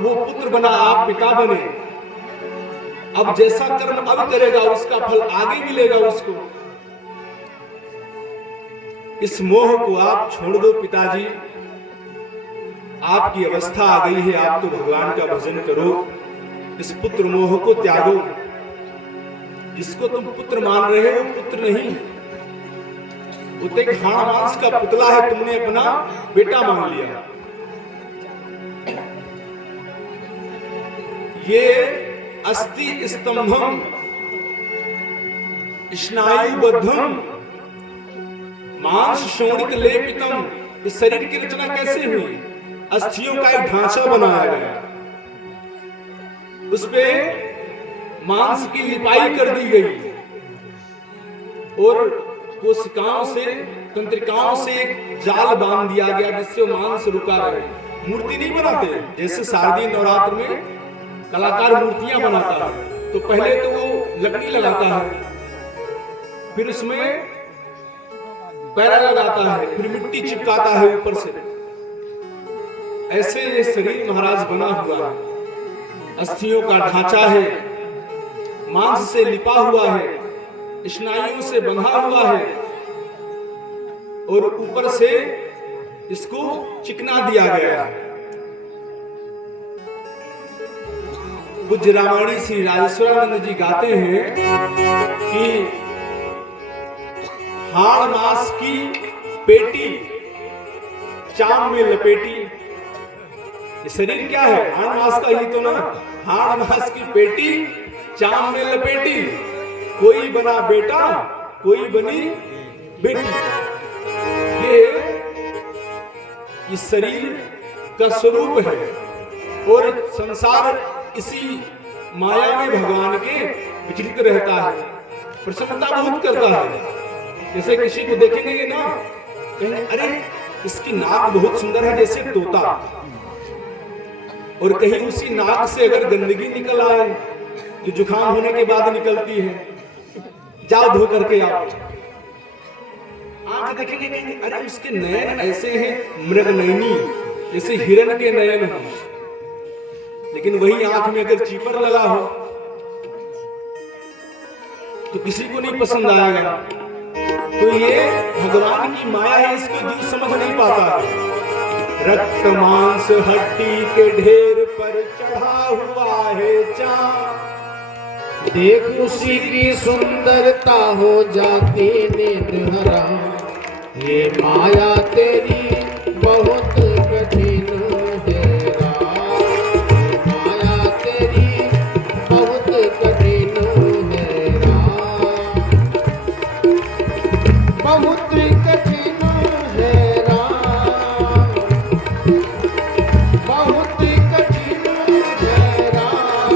वो पुत्र बना, आप पिता बने। अब जैसा कर्म अब करेगा उसका फल आगे मिलेगा उसको। इस मोह को आप छोड़ दो पिताजी, आपकी अवस्था आ गई है, आप तो भगवान का भजन करो, इस पुत्र मोह को त्यागो। जिसको तुम पुत्र मान रहे हो पुत्र नहीं, वो तो एक हाड़ मांस का पुतला है, तुमने अपना बेटा मान लिया। ये अस्थि स्तंभम स्नायुबद्धम मांस शोणित लेपितम। इस शरीर की रचना कैसे हुई? अस्थियों का एक ढांचा बनाया गया, उसपे मांस की लिपाई कर दी गई और कोशिकाओं से, तंत्रिकाओं से एक जाल बांध दिया गया जिससे वो मांस रुका रहे। मूर्ति नहीं बनाते, जैसे शारदीय नवरात्र में कलाकार मूर्तियां बनाता है, तो पहले तो वो लकड़ी लगाता है, फिर उसमें पैरा लगाता है, फिर मिट्टी चिपकाता है ऊपर से। ऐसे ये शरीर महाराज बना हुआ है, अस्थियों का ढांचा है, मांस से लिपा हुआ है, स्नायुओं से बंधा हुआ है और ऊपर से इसको चिकना दिया गया है। पूज्य रामायणी श्री राजेश्वरानंद जी गाते हैं कि हाड़ मांस की पेटी चाम में लपेटी। ये शरीर क्या है? हाड़ मांस का ही तो ना। हाड़ मांस की पेटी चाम में लपेटी, कोई बना बेटा कोई बनी बेटी। ये इस शरीर का स्वरूप है और संसार इसी माया में भगवान के विचलित रहता है, प्रसन्नता बहुत करता है। जैसे किसी को देखेंगे ना, कहेंगे अरे इसकी नाक बहुत सुंदर है, जैसे तोता, और कहीं उसी नाक से अगर गंदगी निकल आए जो जुकाम होने के बाद निकलती है, जाओ धो करके आओ, आंख देखेंगे कहेंगे अरे उसके नयन ऐसे हैं मृगनयनी, जैसे हिरण के नयन हो। लेकिन वही आंख में अगर चीपर लगा हो तो किसी को नहीं पसंद आएगा। तो ये भगवान की माया है, इसको जीव समझ नहीं पाता। रक्त मांस हड्डी के ढेर पर चढ़ा हुआ है चाँद, देख उसी की सुंदरता हो जाती नींद हराम। ये माया तेरी बहुत कठिन है राम, माया तेरी बहुत कठिन है राम, बहुत कठिन है राम, बहुत कठिन है राम।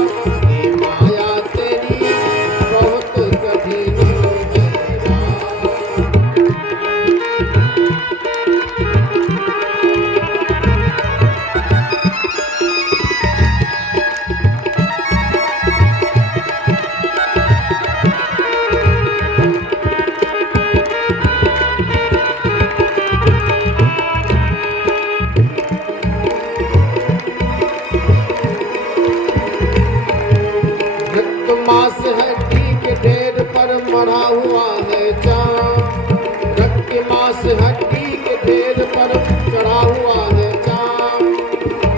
ये माया तेरी बहुत कठिन है राम। रक्त मांस हड्डी के ढेर पर मरा हुआ है चाँद, रक्त मांस हड्डी के ढेर पर चढ़ा हुआ है चाँद।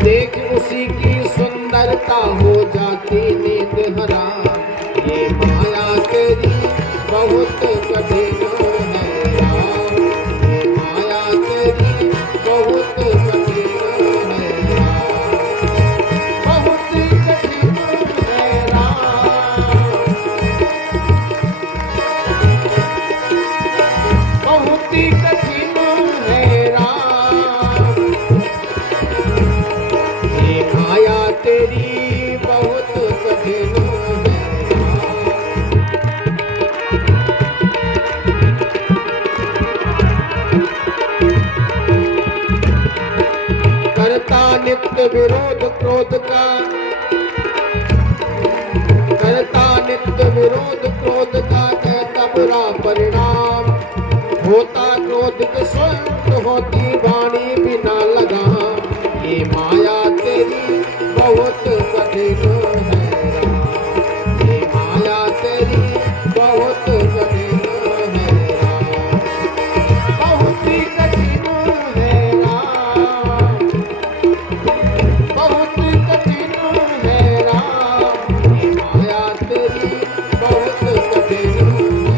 देख उसी की सुंदरता हो जाती नींद हराम। ये माया तेरी बहुत कठिन है राम, ये माया तेरी बहुत कठिन है राम, बहुत कठिन है राम, बहुत कठिन है राम। नित्य विरोध क्रोध का, करता नित्य विरोध क्रोध का, कहता बुरा परिणाम। होता क्रोध के स्वयं होती वाणी बिना लगाम। ये माया तेरी बहुत कठिन है राम। ये माया तेरी बहुत कठिन है राम। बहुत ही कठिन है राम। बहुत ही कठिन है राम। ये माया तेरी बहुत कठिन है राम।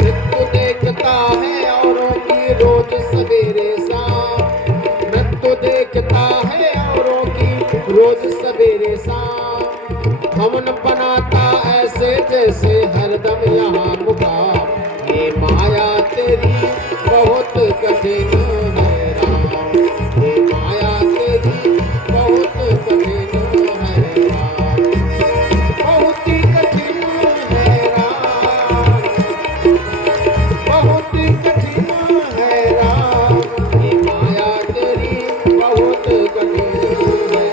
मृत्यु देखता है औरों की रोज सवेरे शाम। मृत्यु देखता है औरों की रोज सवेरे शाम। हवन बनाता ऐसे जैसे हरदम यहाँ मुकाम। ये माया तेरी बहुत कठिन है राम। ये माया तेरी बहुत कठिन है राम। बहुत ही कठिन है राम। बहुत ही कठिन है राम। ये माया तेरी बहुत कठिन है।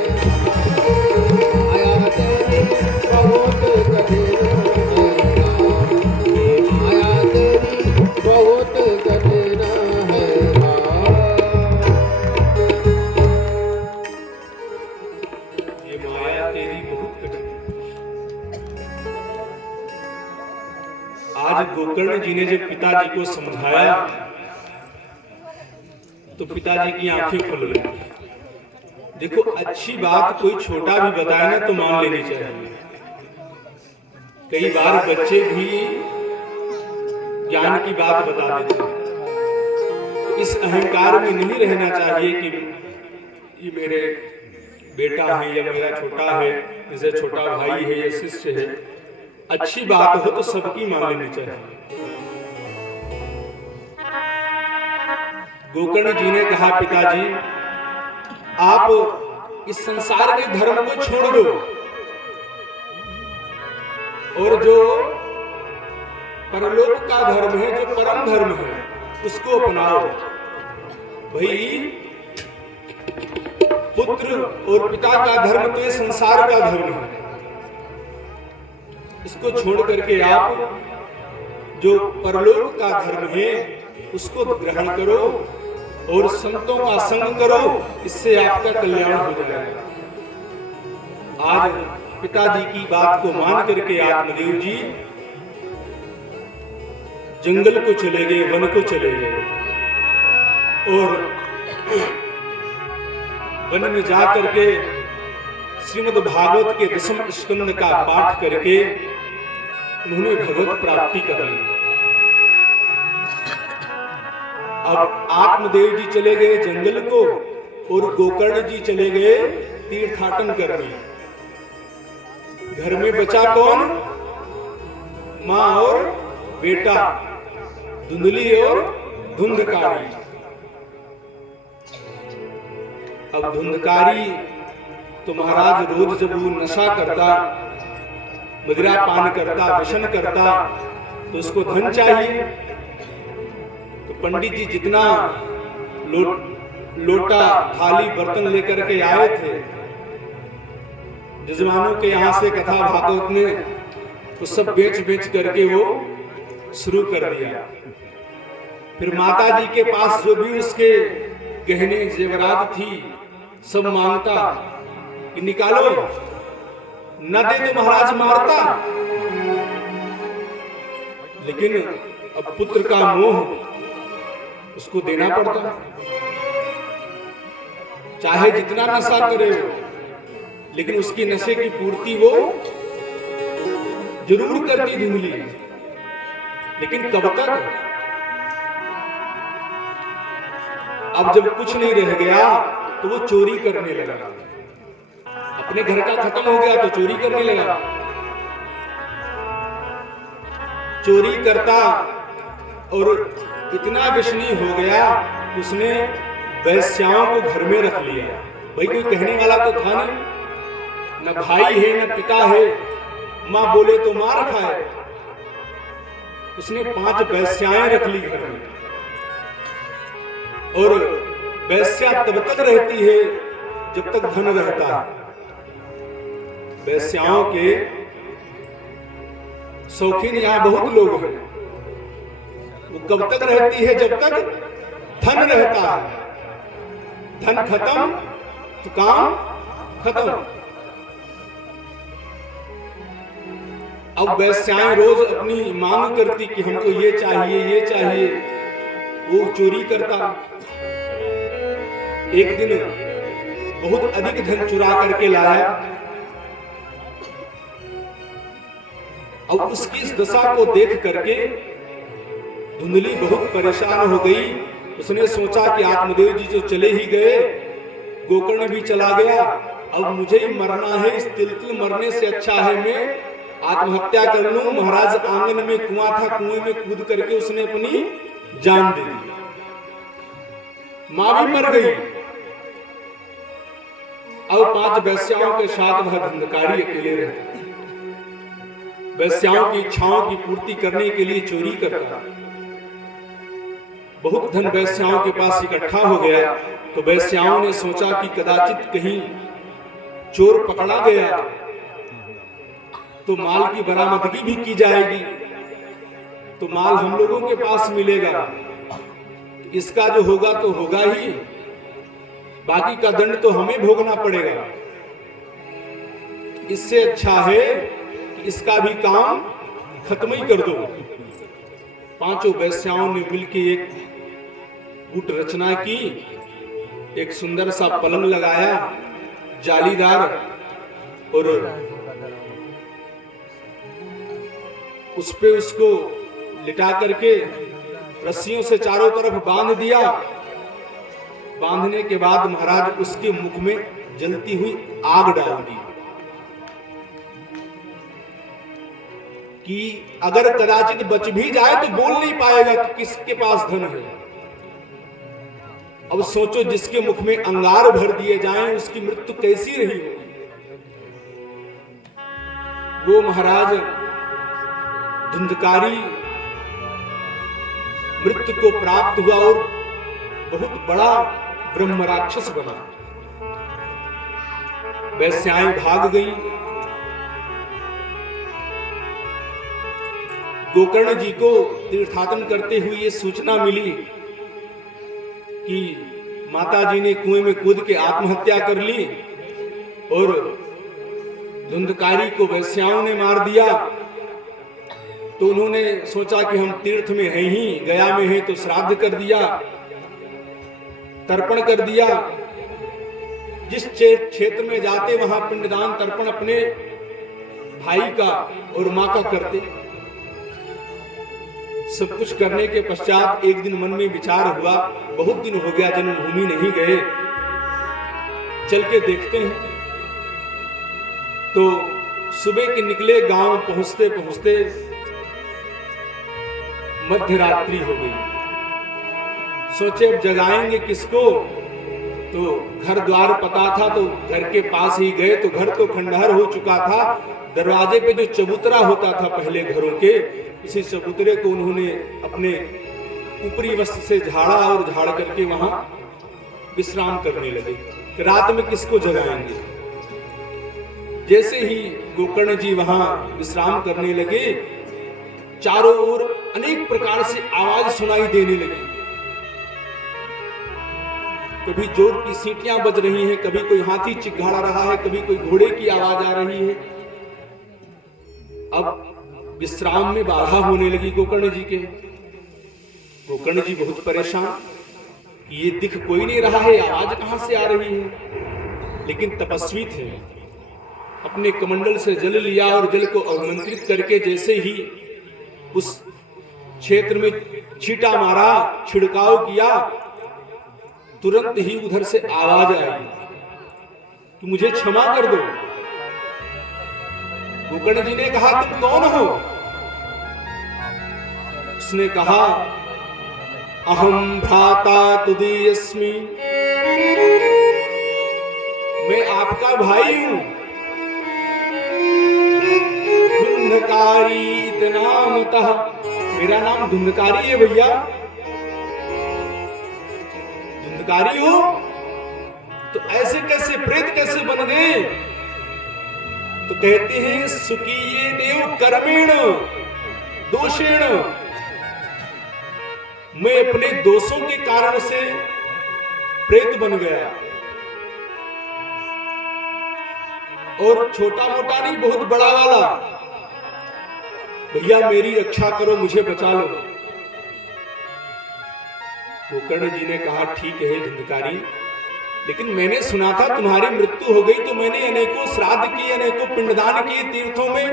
माया तेरी बहुत कठिन है राम। ये माया तेरी बहुत कठिन है राम। ये माया तेरी बहुत कठिन। आज गोकर्ण जी ने जब पिताजी को समझाया तो पिताजी की आंखें खुल गई। देखो, अच्छी बात कोई छोटा भी बताए ना तो मान लेनी चाहिए। कई बार बच्चे भी ज्ञान की बात बता देते हैं, तो इस अहंकार में नहीं रहना चाहिए कि ये मेरे बेटा है या मेरा छोटा है, जैसे छोटा भाई है या शिष्य है। अच्छी बात हो तो सबकी मान लेनी चाहिए। गोकर्ण जी ने कहा, पिताजी आप इस संसार के धर्म को छोड़ दो और जो परलोक का धर्म है, जो परम धर्म है, उसको अपनाओ। भाई, पुत्र और पिता का धर्म तो ये संसार का धर्म है, इसको छोड़ करके आप जो परलोक का धर्म है उसको ग्रहण करो और संतों का संग करो, इससे आपका कल्याण हो जाएगा। आज पिताजी की बात को मान करके आत्मदेव जी जंगल को चले गए, वन को चले गए और वन में जा करके श्रीमद् भागवत के 10वें स्कंद का पाठ करके उन्होंने भगवत प्राप्ति कर ली। अब आत्मदेव जी चले गए जंगल को और गोकर्ण जी चले गए तीर्थाटन करने। घर में बचा कौन? मां और बेटा, धुंधली और धुंधकारी। अब धुंधकारी तो महाराज रोज जब वो नशा करता, मदिरा पान करता, व्यसन करता, तो उसको धन चाहिए। तो पंडित जी जितना लोटा, थाली, बर्तन लेकर के आए थे, जजमानों के यहाँ से कथा भागवत ने तो सब बेच बेच करके वो शुरू कर दिया। फिर माता जी के पास जो भी उसके गहने जेवरात थी सब मांगता कि निकालो, न दे तो महाराज मारता। लेकिन अब पुत्र का मोह, उसको देना पड़ता, चाहे जितना नशा करे हो, लेकिन उसकी नशे की पूर्ति वो जरूर करती धुंधली। लेकिन कब तक? अब जब कुछ नहीं रह गया तो वो चोरी करने लगा। अपने घर का खत्म हो गया तो चोरी करने लगा। चोरी करता और इतना व्यसनी हो गया, उसने वैश्याओं को घर में रख लिया। भाई कोई कहने वाला तो था नहीं, न भाई है न पिता है, मां बोले तो मार खाए। उसने 5 वैश्याएं रख ली घर में, और वैश्या तब तक रहती है जब तक धन रहता है। वैश्याओं के शौकीन यहां बहुत लोग हैं। वो कब तक रहती है? जब तक धन रहता है। धन खत्म तो काम खत्म। अब वैश्याएं रोज अपनी मांग करती कि हमको ये चाहिए ये चाहिए। वो चोरी करता। एक दिन बहुत अधिक धन चुरा करके लाया। अब उसकी इस दशा को देख करके धुंधली बहुत परेशान हो गई। उसने सोचा कि आत्मदेव जी तो चले ही गए, गोकर्ण भी चला गया, अब मुझे ही मरना है। इस तिल मरने से अच्छा है मैं आत्महत्या कर लूं। महाराज आंगन में कुआं था, कुएं में कूद करके उसने अपनी जान दे दी। मां भी मर गई। अब 5 वैश्याओं के साथ वह धंधकारी अकेले रहता। वैश्याओं की इच्छाओं की पूर्ति करने के लिए चोरी करता। बहुत धन वैश्याओं के पास इकट्ठा हो गया तो वैश्याओं ने सोचा कि कदाचित कहीं चोर पकड़ा गया तो माल की बरामदगी भी की जाएगी, तो माल हम लोगों के पास मिलेगा। इसका जो होगा तो होगा ही, बाकी का दंड तो हमें भोगना पड़ेगा। इससे अच्छा है कि इसका भी काम खत्म ही कर दो। 5 वैश्याओं ने मिलकर एक गुट रचना की। एक सुंदर सा पलंग लगाया, जालीदार, और उस पे उसको लिटा करके रस्सियों से चारों तरफ बांध दिया। बांधने के बाद महाराज उसके मुख में जलती हुई आग डाल दी कि अगर कदाचित बच भी जाए तो बोल नहीं पाएगा कि किसके पास धन है। अब सोचो, जिसके मुख में अंगार भर दिए जाएं उसकी मृत्यु कैसी रही होगी। वो महाराज धुंधकारी मृत्यु को प्राप्त हुआ और बहुत बड़ा ब्रह्म राक्षस बना। वैश्याएं भाग गई। गोकर्ण जी को तीर्थाटन करते हुए ये सूचना मिली कि माता जी ने कुएं में कूद के आत्महत्या कर ली और धुंधकारी को वैश्याओं ने मार दिया। तो उन्होंने सोचा कि हम तीर्थ में हैं ही, गया में हैं, तो श्राद्ध कर दिया, तर्पण कर दिया। जिस क्षेत्र में जाते वहां पिंडदान तर्पण अपने भाई का और मां का करते। सब कुछ करने के पश्चात एक दिन मन में विचार हुआ, बहुत दिन हो गया जन्मभूमि नहीं गए, चल के देखते हैं। तो सुबह के निकले, गांव पहुंचते पहुंचते मध्य रात्रि हो गई। सोचे अब जगाएंगे किसको, तो घर द्वार पता था तो घर के पास ही गए तो घर तो खंडहर हो चुका था। दरवाजे पे जो चबूतरा होता था पहले घरों के, उसी चबूतरे को उन्होंने अपने ऊपरी वस्त्र से झाड़ा और झाड़ करके वहां विश्राम करने लगे। रात में किसको जगाएंगे। जैसे ही गोकर्ण जी वहां विश्राम करने लगे, चारों ओर अनेक प्रकार से आवाज सुनाई देने लगी। कभी जोर की सीटियां बज रही हैं, कभी कोई हाथी चिघाड़ा रहा है, कभी कोई घोड़े की आवाज आ रही है। अब विश्राम में बाधा होने लगी गोकर्ण जी के। गोकर्ण जी बहुत परेशान, ये दिख कोई नहीं रहा है, आवाज कहां से आ रही है। लेकिन तपस्वी थे, अपने कमंडल से जल लिया और जल को अवमंत्रित करके जैसे ही उस क्षेत्र में छींटा मारा, छिड़काव किया, तुरंत ही उधर से आवाज आई कि मुझे क्षमा कर दो। गोकर्ण जी ने कहा तुम कौन हो? उसने कहा अहम भ्राता तुदीयस्मि, मैं आपका भाई हूं। धुंधकारी इतनामतः, मेरा नाम धुंधकारी है भैया। धुंधकारी हो तो ऐसे कैसे प्रेत कैसे बन गए? तो कहते हैं सुकीये देव कर्मेण दोषेण, मैं अपने दोषों के कारण से प्रेत बन गया। और छोटा मोटा नहीं, बहुत बड़ा वाला। भैया मेरी रक्षा करो, मुझे बचा लो। गोकर्ण जी ने कहा ठीक है धुंधकारी, लेकिन मैंने सुना था तुम्हारी मृत्यु हो गई तो मैंने अनेकों श्राद्ध किए, अनेकों पिंडदान किए तीर्थों में,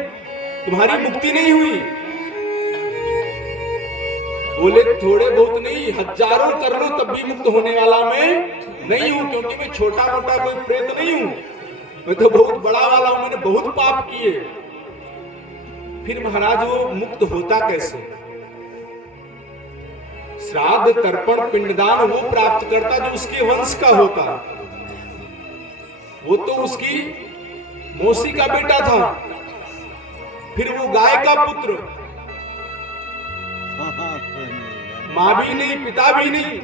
तुम्हारी मुक्ति नहीं हुई। बोले थोड़े बहुत नहीं, हजारों कर लो तब भी मुक्त होने वाला मैं नहीं हूं, क्योंकि मैं छोटा मोटा कोई प्रेत नहीं हूं, मैं तो बहुत बड़ा वाला हूं, मैंने बहुत पाप किए। फिर महाराज वो मुक्त होता कैसे? श्राद्ध तर्पण पिंडदान वो प्राप्त करता जो उसके वंश का होता। वो तो उसकी मौसी का बेटा था, फिर वो गाय का पुत्र, मां भी नहीं पिता भी नहीं,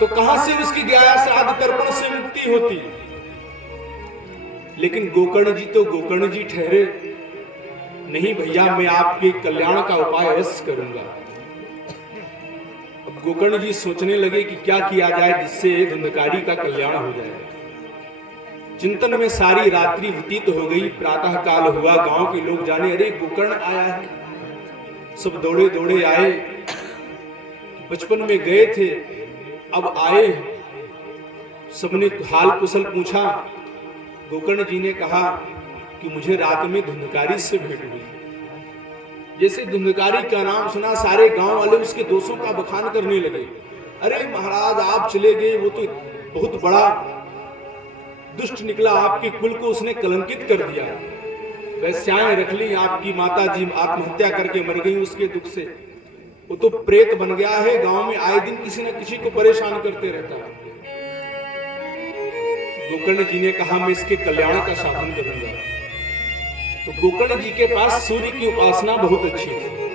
तो कहां से उसकी गाय श्राद्ध तर्पण से मुक्ति होती? लेकिन गोकर्ण जी तो गोकर्ण जी ठहरे, नहीं भैया मैं आपके कल्याण का उपाय अवश्य करूंगा। अब गोकर्ण जी सोचने लगे कि क्या किया जाए जिससे धुंधकारी का कल्याण हो जाए। चिंतन में सारी रात्रि व्यतीत हो गई। प्रातः काल हुआ, गांव के लोग जाने अरे गोकर्ण आया है, सब दौड़े दौड़े आए। बचपन में गए थे अब आए, सबने हाल कुशल पूछा। गोकर्ण जी ने कहा कि मुझे रात में धुंधकारी से भेंट हुई। जैसे धुंधकारी का नाम सुना सारे गांव वाले उसके दोषों का बखान करने लगे। अरे महाराज आप चले गए, वो तो बहुत बड़ा दुष्ट निकला, आपके कुल को उसने कलंकित कर दिया। वैश्याएं रख ली, आपकी माता जी आत्महत्या करके मर गई उसके दुख से, वो तो प्रेत बन गया है, गांव में आए दिन किसी न किसी को परेशान करते रहता है। गोकर्ण जी ने कहा मैं इसके कल्याण का साधन करूंगा। तो गोकर्ण जी के पास सूर्य की उपासना बहुत अच्छी थी।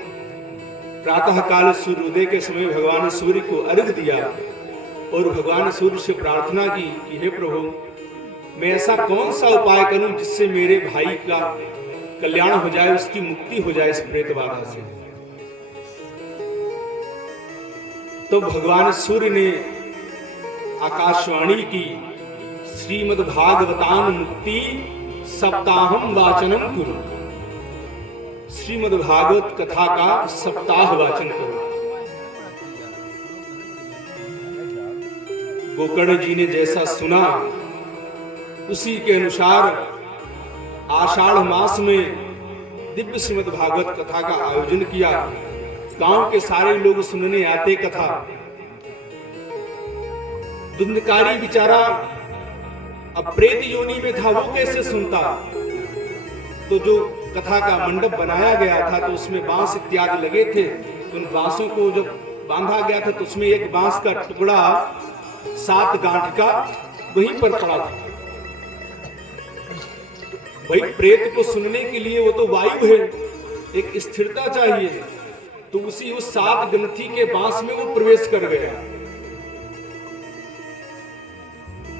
प्रातः काल सूर्योदय के समय भगवान सूर्य को अर्घ दिया और भगवान सूर्य से प्रार्थना की कि हे प्रभु मैं ऐसा कौन सा उपाय करूं जिससे मेरे भाई का कल्याण हो जाए, उसकी मुक्ति हो जाए इस प्रेत बाधा से। तो भगवान सूर्य ने आकाशवाणी की श्रीमद् भागवतान मुक्ति सप्ताहम वाचनम कुरु, श्रीमद् भागवत कथा का सप्ताह वाचन करो। गोकर्ण जी ने जैसा सुना उसी के अनुसार आषाढ़ मास में दिव्य श्रीमद् भागवत कथा का आयोजन किया। गांव के सारे लोग सुनने आते कथा। धुंधकारी बेचारा अब प्रेत योनि में था, वो कैसे सुनता? तो जो कथा का मंडप बनाया गया था तो उसमें बांस इत्यादि लगे थे, उन बांसों को जब बांधा गया था तो उसमें एक बांस का टुकड़ा 7 गांठ का वहीं पर पड़ा था। भाई प्रेत को सुनने के लिए वो तो वायु है, एक स्थिरता चाहिए, तो उसी उस 7 ग्रंथि के बांस में वो प्रवेश कर गया।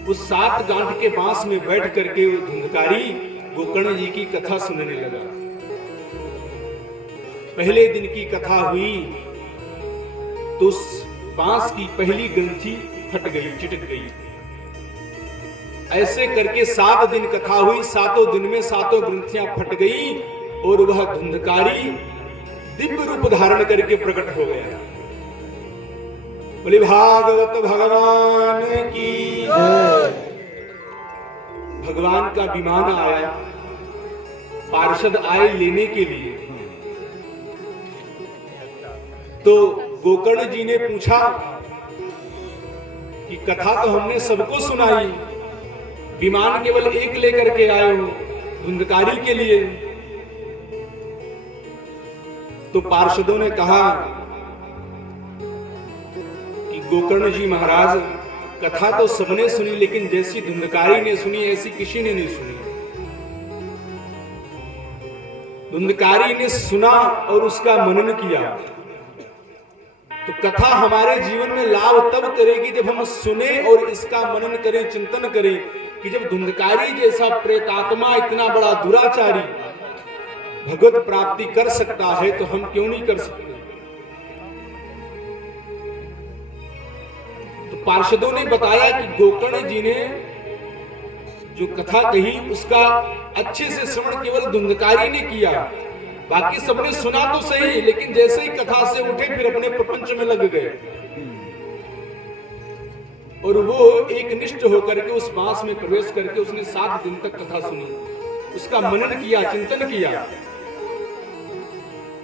उस 7 गांठ के बांस में बैठ करके वो धुंधकारी गोकर्ण जी की कथा सुनने लगा। पहले दिन की कथा हुई तो उस बांस की पहली ग्रंथि फट गई, चिटक गई। ऐसे करके 7 दिन कथा हुई, 7 दिन में 7 ग्रंथियां फट गई और वह धुंधकारी दिव्य रूप धारण करके प्रकट हो गया। बोले भागवत भगवान की जय। भगवान का विमान आया, पार्षद आए लेने के लिए। तो गोकर्ण जी ने पूछा कि कथा तो हमने सबको सुनाई, विमान केवल एक लेकर के आए हो धुंधकारी के लिए। तो पार्षदों ने कहा कि गोकर्ण जी महाराज, कथा तो सबने सुनी, लेकिन जैसी धुंधकारी ने सुनी ऐसी किसी ने नहीं सुनी। धुंधकारी ने सुना और उसका मनन किया। तो कथा हमारे जीवन में लाभ तब करेगी जब हम सुने और इसका मनन करें, चिंतन करें कि जब धुंधकारी जैसा प्रेतात्मा, इतना बड़ा दुराचारी भगवत प्राप्ति कर सकता है तो हम क्यों नहीं कर सकते। तो पार्षदों ने बताया कि गोकर्ण जी ने जो कथा कही उसका अच्छे से श्रवण केवल धुंधकारी ने किया, बाकी सबने सुना तो सही, लेकिन जैसे ही कथा से उठे फिर अपने प्रपंच में लग गए और वो एक निष्ठ होकर के उस बांस में प्रवेश करके उसने 7 दिन तक कथा सुनी, उसका मनन किया, चिंतन किया।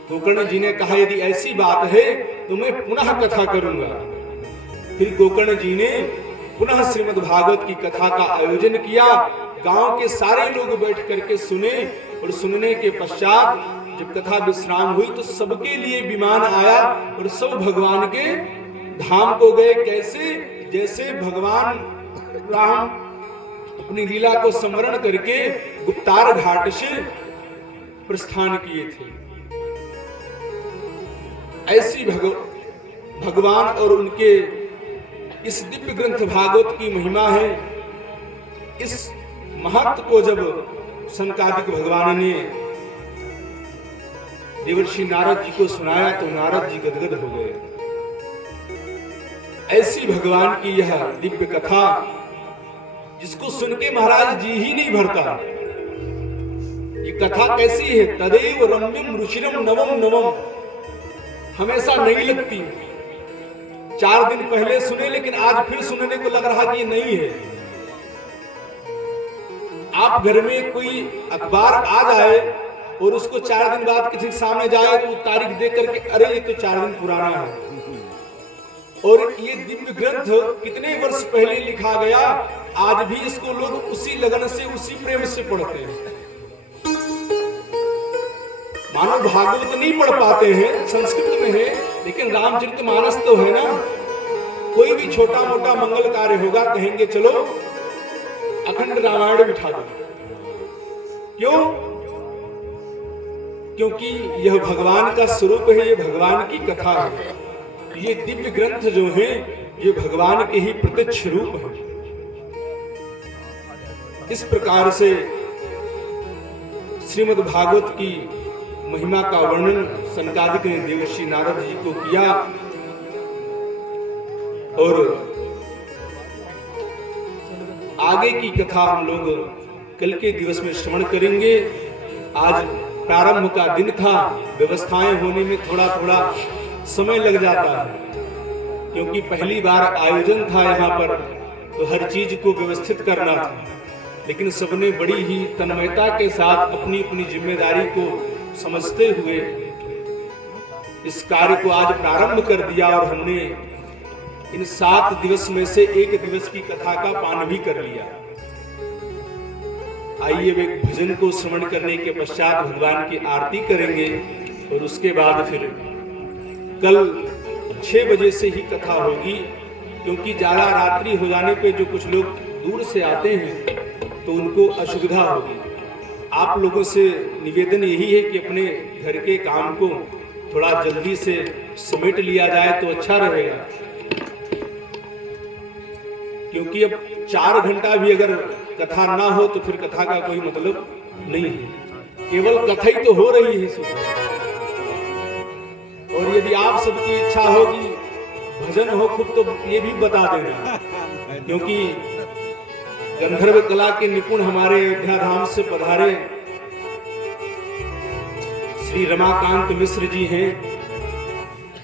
गोकर्ण जी ने कहा यदि ऐसी बात है तो मैं पुनः कथा करूंगा। फिर गोकर्ण जी ने पुनः श्रीमद् भागवत की कथा का आयोजन किया। गांव के सारे लोग बैठ करके सुने और सुनने के पश्चात जब कथा विश्राम हुई तो सबके लिए विमान आया और सब भगवान के धाम को गए। कैसे? जैसे भगवान राम अपनी लीला को स्मरण करके गुप्तार घाट से प्रस्थान किए थे, ऐसी भगवान और उनके इस दिव्य ग्रंथ भागवत की महिमा है। इस महत्व को जब सनकादिक भगवान ने देवर्षि नारद जी को सुनाया तो नारद जी गदगद हो गए। ऐसी भगवान की यह दिव्य कथा जिसको सुन के महाराज जी ही नहीं भरता। ये कथा कैसी है? तदेव रम्यम रुचिरम नवम नवम, हमेशा नई लगती। 4 दिन पहले सुने लेकिन आज फिर सुनने को लग रहा कि ये नहीं है। आप घर में कोई अखबार आ जाए और उसको 4 दिन बाद किसी के सामने जाए तो तारीख देख करके अरे ये तो 4 दिन पुराना है। और ये दिव्य ग्रंथ कितने वर्ष पहले लिखा गया, आज भी इसको लोग उसी लगन से, उसी प्रेम से पढ़ते हैं। मानो भागवत नहीं पढ़ पाते हैं, संस्कृत में है, लेकिन रामचरितमानस तो है ना। कोई भी छोटा मोटा मंगल कार्य होगा कहेंगे चलो अखंड रामायण बिठा दो। क्यों? क्योंकि यह भगवान का स्वरूप है, ये भगवान की कथा है। ये दिव्य ग्रंथ जो है ये भगवान के ही प्रत्यक्ष रूप है। इस प्रकार से श्रीमद् भागवत की महिमा का वर्णन सनकादिक ने देवर्षि नारद जी को किया और आगे की कथा हम लोग कल के दिवस में श्रवण करेंगे। आज प्रारंभ का दिन था, व्यवस्थाएं होने में थोड़ा थोड़ा समय लग जाता है क्योंकि पहली बार आयोजन था यहाँ पर, तो हर चीज को व्यवस्थित करना था। लेकिन सबने बड़ी ही तन्मयता के साथ अपनी अपनी जिम्मेदारी को समझते हुए इस कार्य को आज प्रारंभ कर दिया और हमने इन 7 दिवस में से 1 दिवस की कथा का पान भी कर लिया। आइए वे भजन को श्रवण करने के पश्चात भगवान की आरती करेंगे और उसके बाद फिर कल 6 बजे से ही कथा होगी, क्योंकि ज्यादा रात्रि हो जाने पे जो कुछ लोग दूर से आते हैं तो उनको असुविधा होगी। आप लोगों से निवेदन यही है कि अपने घर के काम को थोड़ा जल्दी से समेट लिया जाए तो अच्छा रहेगा, क्योंकि अब 4 घंटा भी अगर कथा ना हो तो फिर कथा का कोई मतलब नहीं है। केवल कथा ही तो हो रही है सुबह। और यदि आप सबकी इच्छा होगी भजन हो खुद तो ये भी बता देना, क्योंकि गंधर्व कला के निपुण हमारे अयोध्या धाम से पधारे श्री रमाकांत मिश्र जी हैं।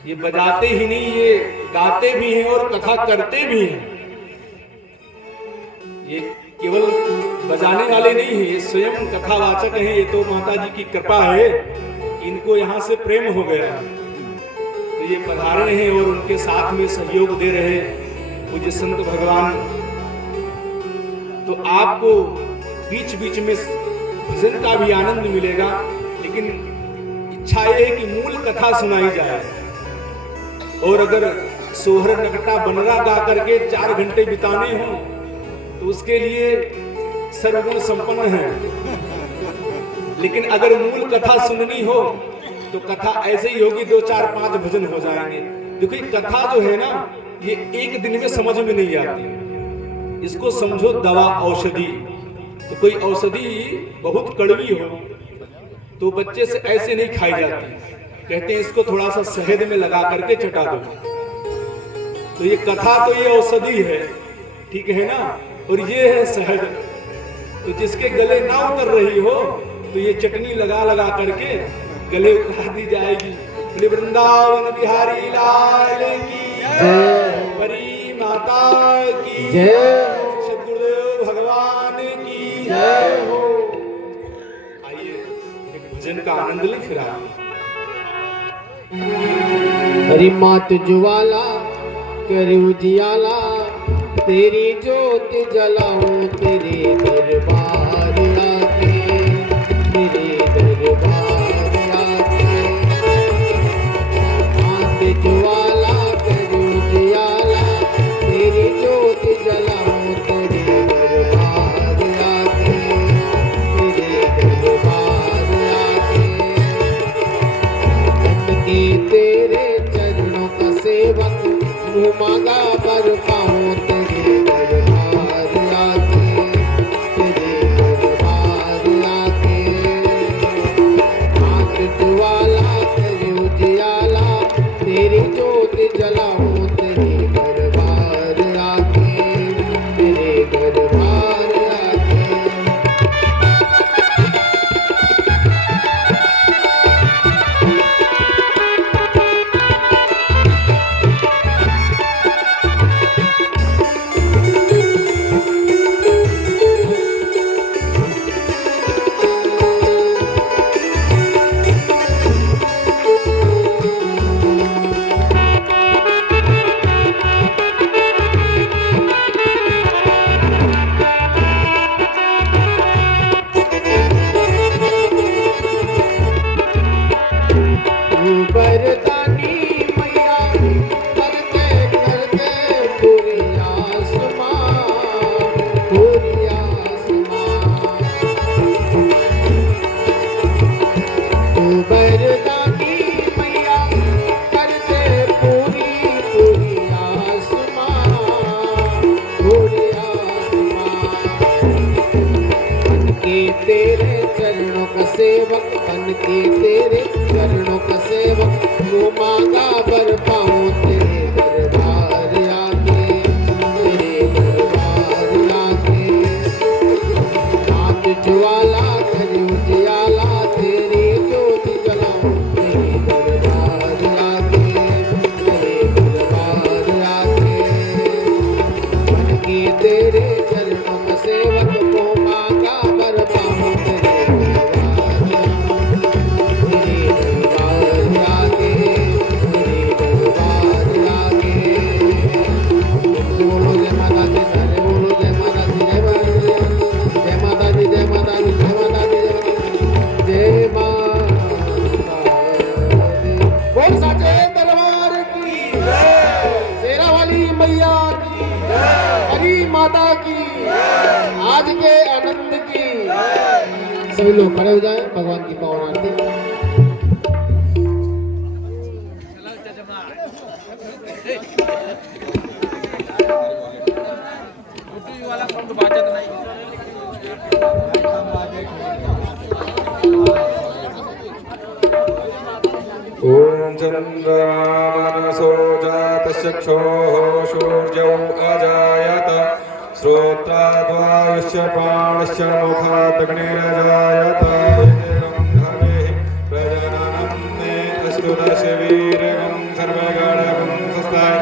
ये बजाते ही नहीं, ये गाते भी हैं और कथा करते भी हैं। ये केवल बजाने वाले नहीं हैं, ये स्वयं कथावाचक हैं। ये तो माता जी की कृपा है, इनको यहाँ से प्रेम हो गया तो ये पधारे हैं और उनके साथ में सहयोग दे रहे हैं। पूज्य संत भगवान, तो आपको बीच बीच में भजन का भी आनंद मिलेगा, लेकिन इच्छा ये है कि मूल कथा सुनाई जाए। और अगर सोहर नगटा बनरा गा करके 4 घंटे बिताने हो तो उसके लिए सर्वगुण संपन्न है, लेकिन अगर मूल कथा सुननी हो तो कथा ऐसे ही होगी, 2 4 5 भजन हो जाएंगे। देखो ये कथा जो है ना, ये एक दिन में समझ में नहीं आती। इसको समझो दवा औषधि। तो कोई औषधि बहुत कड़वी हो तो बच्चे से ऐसे नहीं खाई जाती, कहते हैं इसको थोड़ा सा शहद में लगा करके चटा दो। तो ये कथा तो ये औषधि है, ठीक है ना, और ये है शहद। तो जिसके गले ना उतर रही हो तो ये चटनी लगा लगा करके गले उतरा दी जाएगी। बोले वृंदावन बिहारी लाल की जय, परी माता की जय, सद्गुरुदेव भगवान की जय हो। आइए एक भजन का आनंद ले, फिर आइए। हरि मात ज्वाला करे उजियाला, तेरी ज्योत जलाऊं तेरे दरबार आके, तेरे दरबार आके। मात ज्वाला करे उजियाला, तेरी ज्योत जलाऊं तेरे दरबार आके, तेरे दरबार आके। के तेरे चरणों का सेवक मुँह मांगा पर पाऊँ तेरे दरबार आके, तेरे दरबार आके। हाथ ज्वाला तेरे उजियाला, तेरी ज्योत जलाऊं तेरे दरबार आके, तेरे दरबार आके। बरदानी मैया करते करते पूरी आसमां, पूरी आसमां। तू बरदानी मैया करते पूरी पूरी आसमां, पूरी आसमां। बन के तेरे चरणों का सेवक, बन के तेरे चरणों का सेवक, वो मांगा बर पाऊं तेरे दरबार आके, तेरे दरबार आके। हाथ ज्वाला करे उजियाला, तेरी ज्योत जलाऊं तेरे दरबार आके, तेरे दरबार आके। बन के तेरे चरणों का सेवक, वो मांगा बर पाऊं तेरे दरबार आके, तेरे दरबार आके। बोलो जय माता दी, सारे बोलो जय माता दी, जय माता दी, जय माता दी, जय माता दी, जय माता दी। बोल साचे दरबार की जय, शेरा वाली मैया की जय, हरी माता की जय, आज के आनंद की जय। सभी लोग खड़े हो जाएं, भगवान की पावन आरती। ॐ चन्द्रमानसो जातचक्षोः सूर्यौ अजायत श्रोत्राद्वायुश्च प्राणश्च मुखादग्निरजायत इदं हविः प्रजननं मे अस्तु दशवीरगं सर्वगणं स्वस्ताय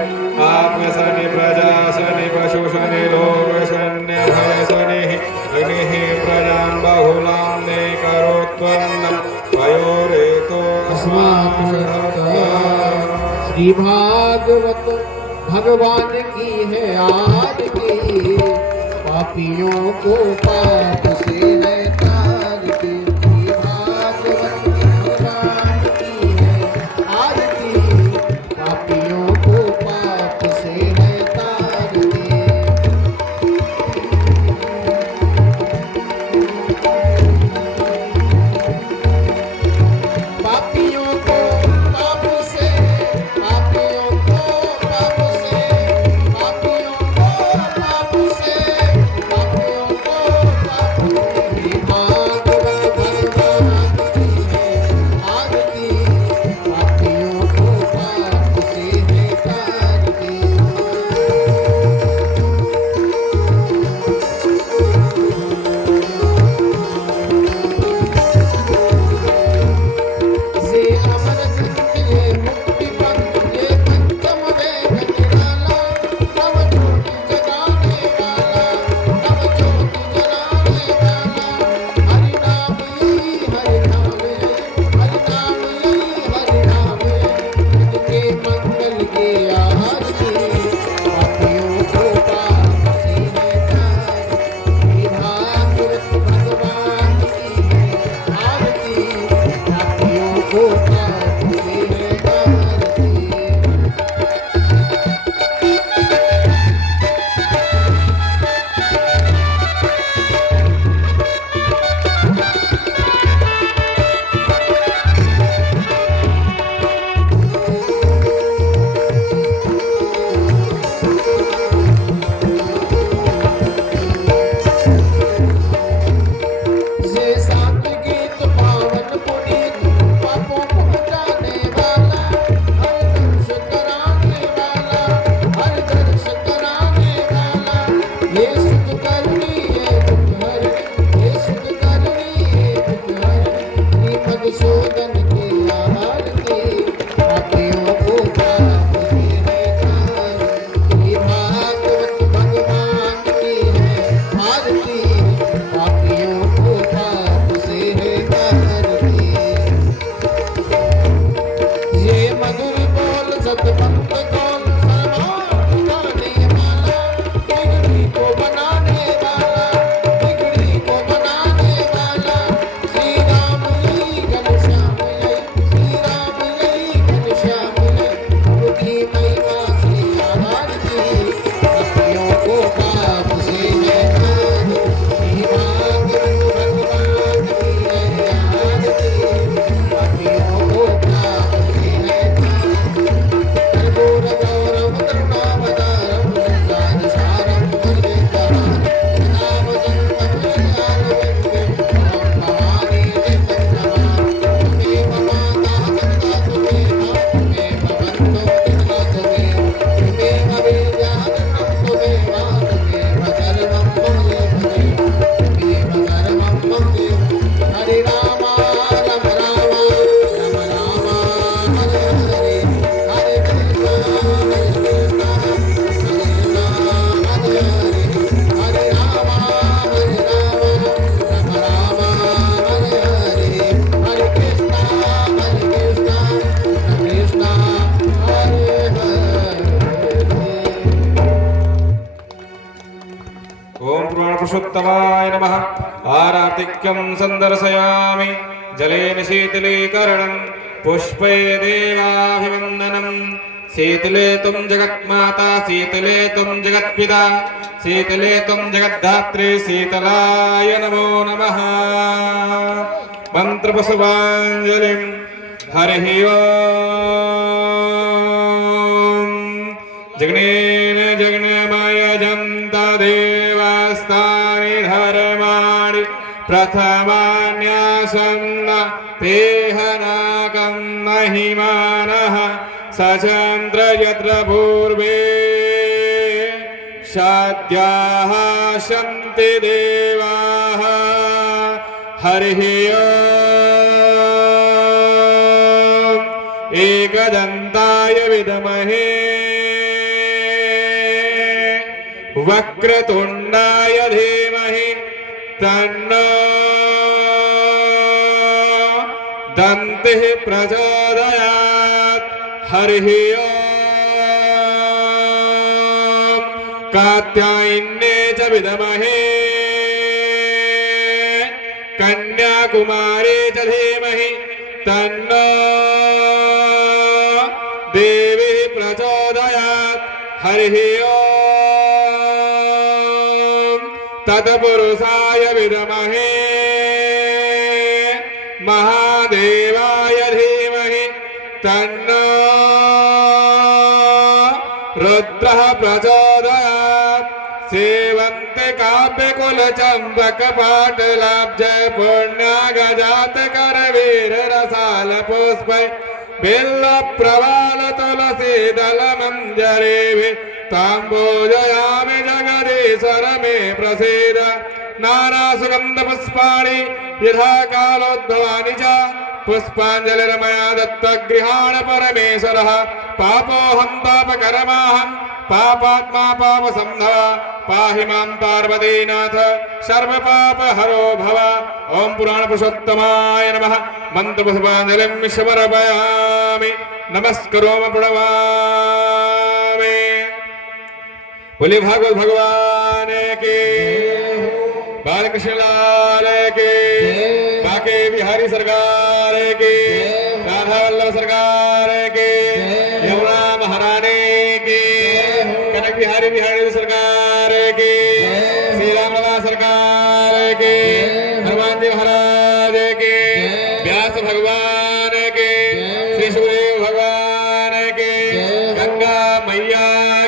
आत्मसनि प्रजासनि पशुसनि लोकसन्यभयसनिः अग्निः प्रजां बहुलां ने करोत्वन्नं पयोरेतो श्री भागवत भगवान की है आज की, पापियों को पाप से है ताज की। भागवत भगवान की है आज की, पापियों को पाप से है ताज की। पापियों को पाप से, पापियों को पाप से, पापियों को पाप से, पापियों को पाप से। भागवत भगवान की है आज की, पापियों को पाप से है ताज की। ये अमर ग्रंथ ये मुक्ति पंथ ये पंचम वेद निराला, नव ज्योति जगाने वाला, नव ज्योति जलाने वाला। हरि नाम यही हरि नाम यही, हरि नाम यही हरि नाम यही। इनके मंगल की आरती, पापियों को पाप से है ताज। भागवत भगवान की है आरती, पापियों को पाप से है ताज। ये सात गीत पावन पुनीत, पापों को हटाने वाला, हर दर्श कराने वाला, हर दर्श कराने वाला। ये सुख करनी ये दुख हरनी, ये सुख करनी ये दुख हरनी। मधुसूदन की आरती, पापियों को पाप से है ताज। भागवत भगवान की है आरती, पापियों को पाप से है तारती। ये मधुर बोल सतपंथ कौन सर्वार्थ गाने वाला, बिगड़ी को बनाने वाला, बिगड़ी को बनाने वाला। श्री राम यही घनश्याम यही, श्री राम यही घनश्याम यही। उनकी महिमा से आरती, पापियों को पाप से है ताज। भागवत भगवान की है आरती, पापियों को पाप से है ताज। कर्पूर गौरम करुणावतारम संसार सारम भुजगेन्द्रहारं, नाम संतम ज्ञानविन्दं भवानी जगन्नाथ। त्वमेव माता पिता त्वमेव, त्वमेव बन्धो पिता त्वमेव, त्वमेव विद्या धनं त्वमेव, त्वमेव सर्वं मम देव, त्वमेव सर्वं मम देव। हरे राम राम राम, राम राम हरे हरे, हरे कृष्ण हरे कृष्ण, कृष्ण हरे हरे। हरे राम राम, राम राम हरे हरे, हरे कृष्ण कृष्ण कृष्ण हरे हरे। ओम पुराण पुरुषोत्तमाय नमः। आरातिक्यं संदर्शयामि जलेन शीतलीकरणं, पुष्पे देवाभिवन्दनं। शीतले त्वं जगन्माता, शीतले त्वं जगत्पिता, शीतले त्वं जगद्धात्री, शीतलाय नमो नमः। मन्त्रपुष्पाञ्जलिं हरिः ओम्। जगनेन जगन्मय जन्ता देवास्तानि धर्माणि, प्रथमान्यासन्न तेहनाकं महिमानः। सचन्द्र यत्र पूर्वे शाद्याः सन्ति देवाः। हरिः ओम्। एकदन्ताय विद्महे वक्रतुण्डाय धीमहि, तन्नो दन्तिः प्रचोदयात्। हरिः ओम्। कात्यायिन्ये च विद्महे कन्याकुमारी च धीमहि तन्नो देवी प्रचोदयात् हरिः ओम् तत्पुरुषाय विद्महे महादेवाय धीमहि तन्नो रुद्रः प्रचोदयात् सेवन्ते काव्यकुलचम्पकपाटलाब्ज पुण्यागजात करवीर रसाल पुष्प बिल्लप्रवाल तुलसी दलमञ्जरेभिः ताम्बूजयामि जगदीश्वर मे प्रसीद नानासुगन्धपुष्पाणि यथा कालोद्भवानि च पुष्पाञ्जलिर्मया दत्तगृहाण परमेश्वरः पापोऽहं पापकर्माहं पापात्मा पापसंभव पाहि मां पार्वतीनाथ सर्वपापहरो भव ओं पुराणपुरुषोत्तमाय नमः मन्त्रपुष्पाञ्जलिं समर्पयामि नमस्करोमि प्रणमामि बोले भागवत भगवान की बालकृष्ण लाल की बाके बिहारी सरकार की राधा वल्लभ सरकार की यमुना महारानी की कनक बिहारी सरकार की श्री राम सरकार की हनुमान जी महाराज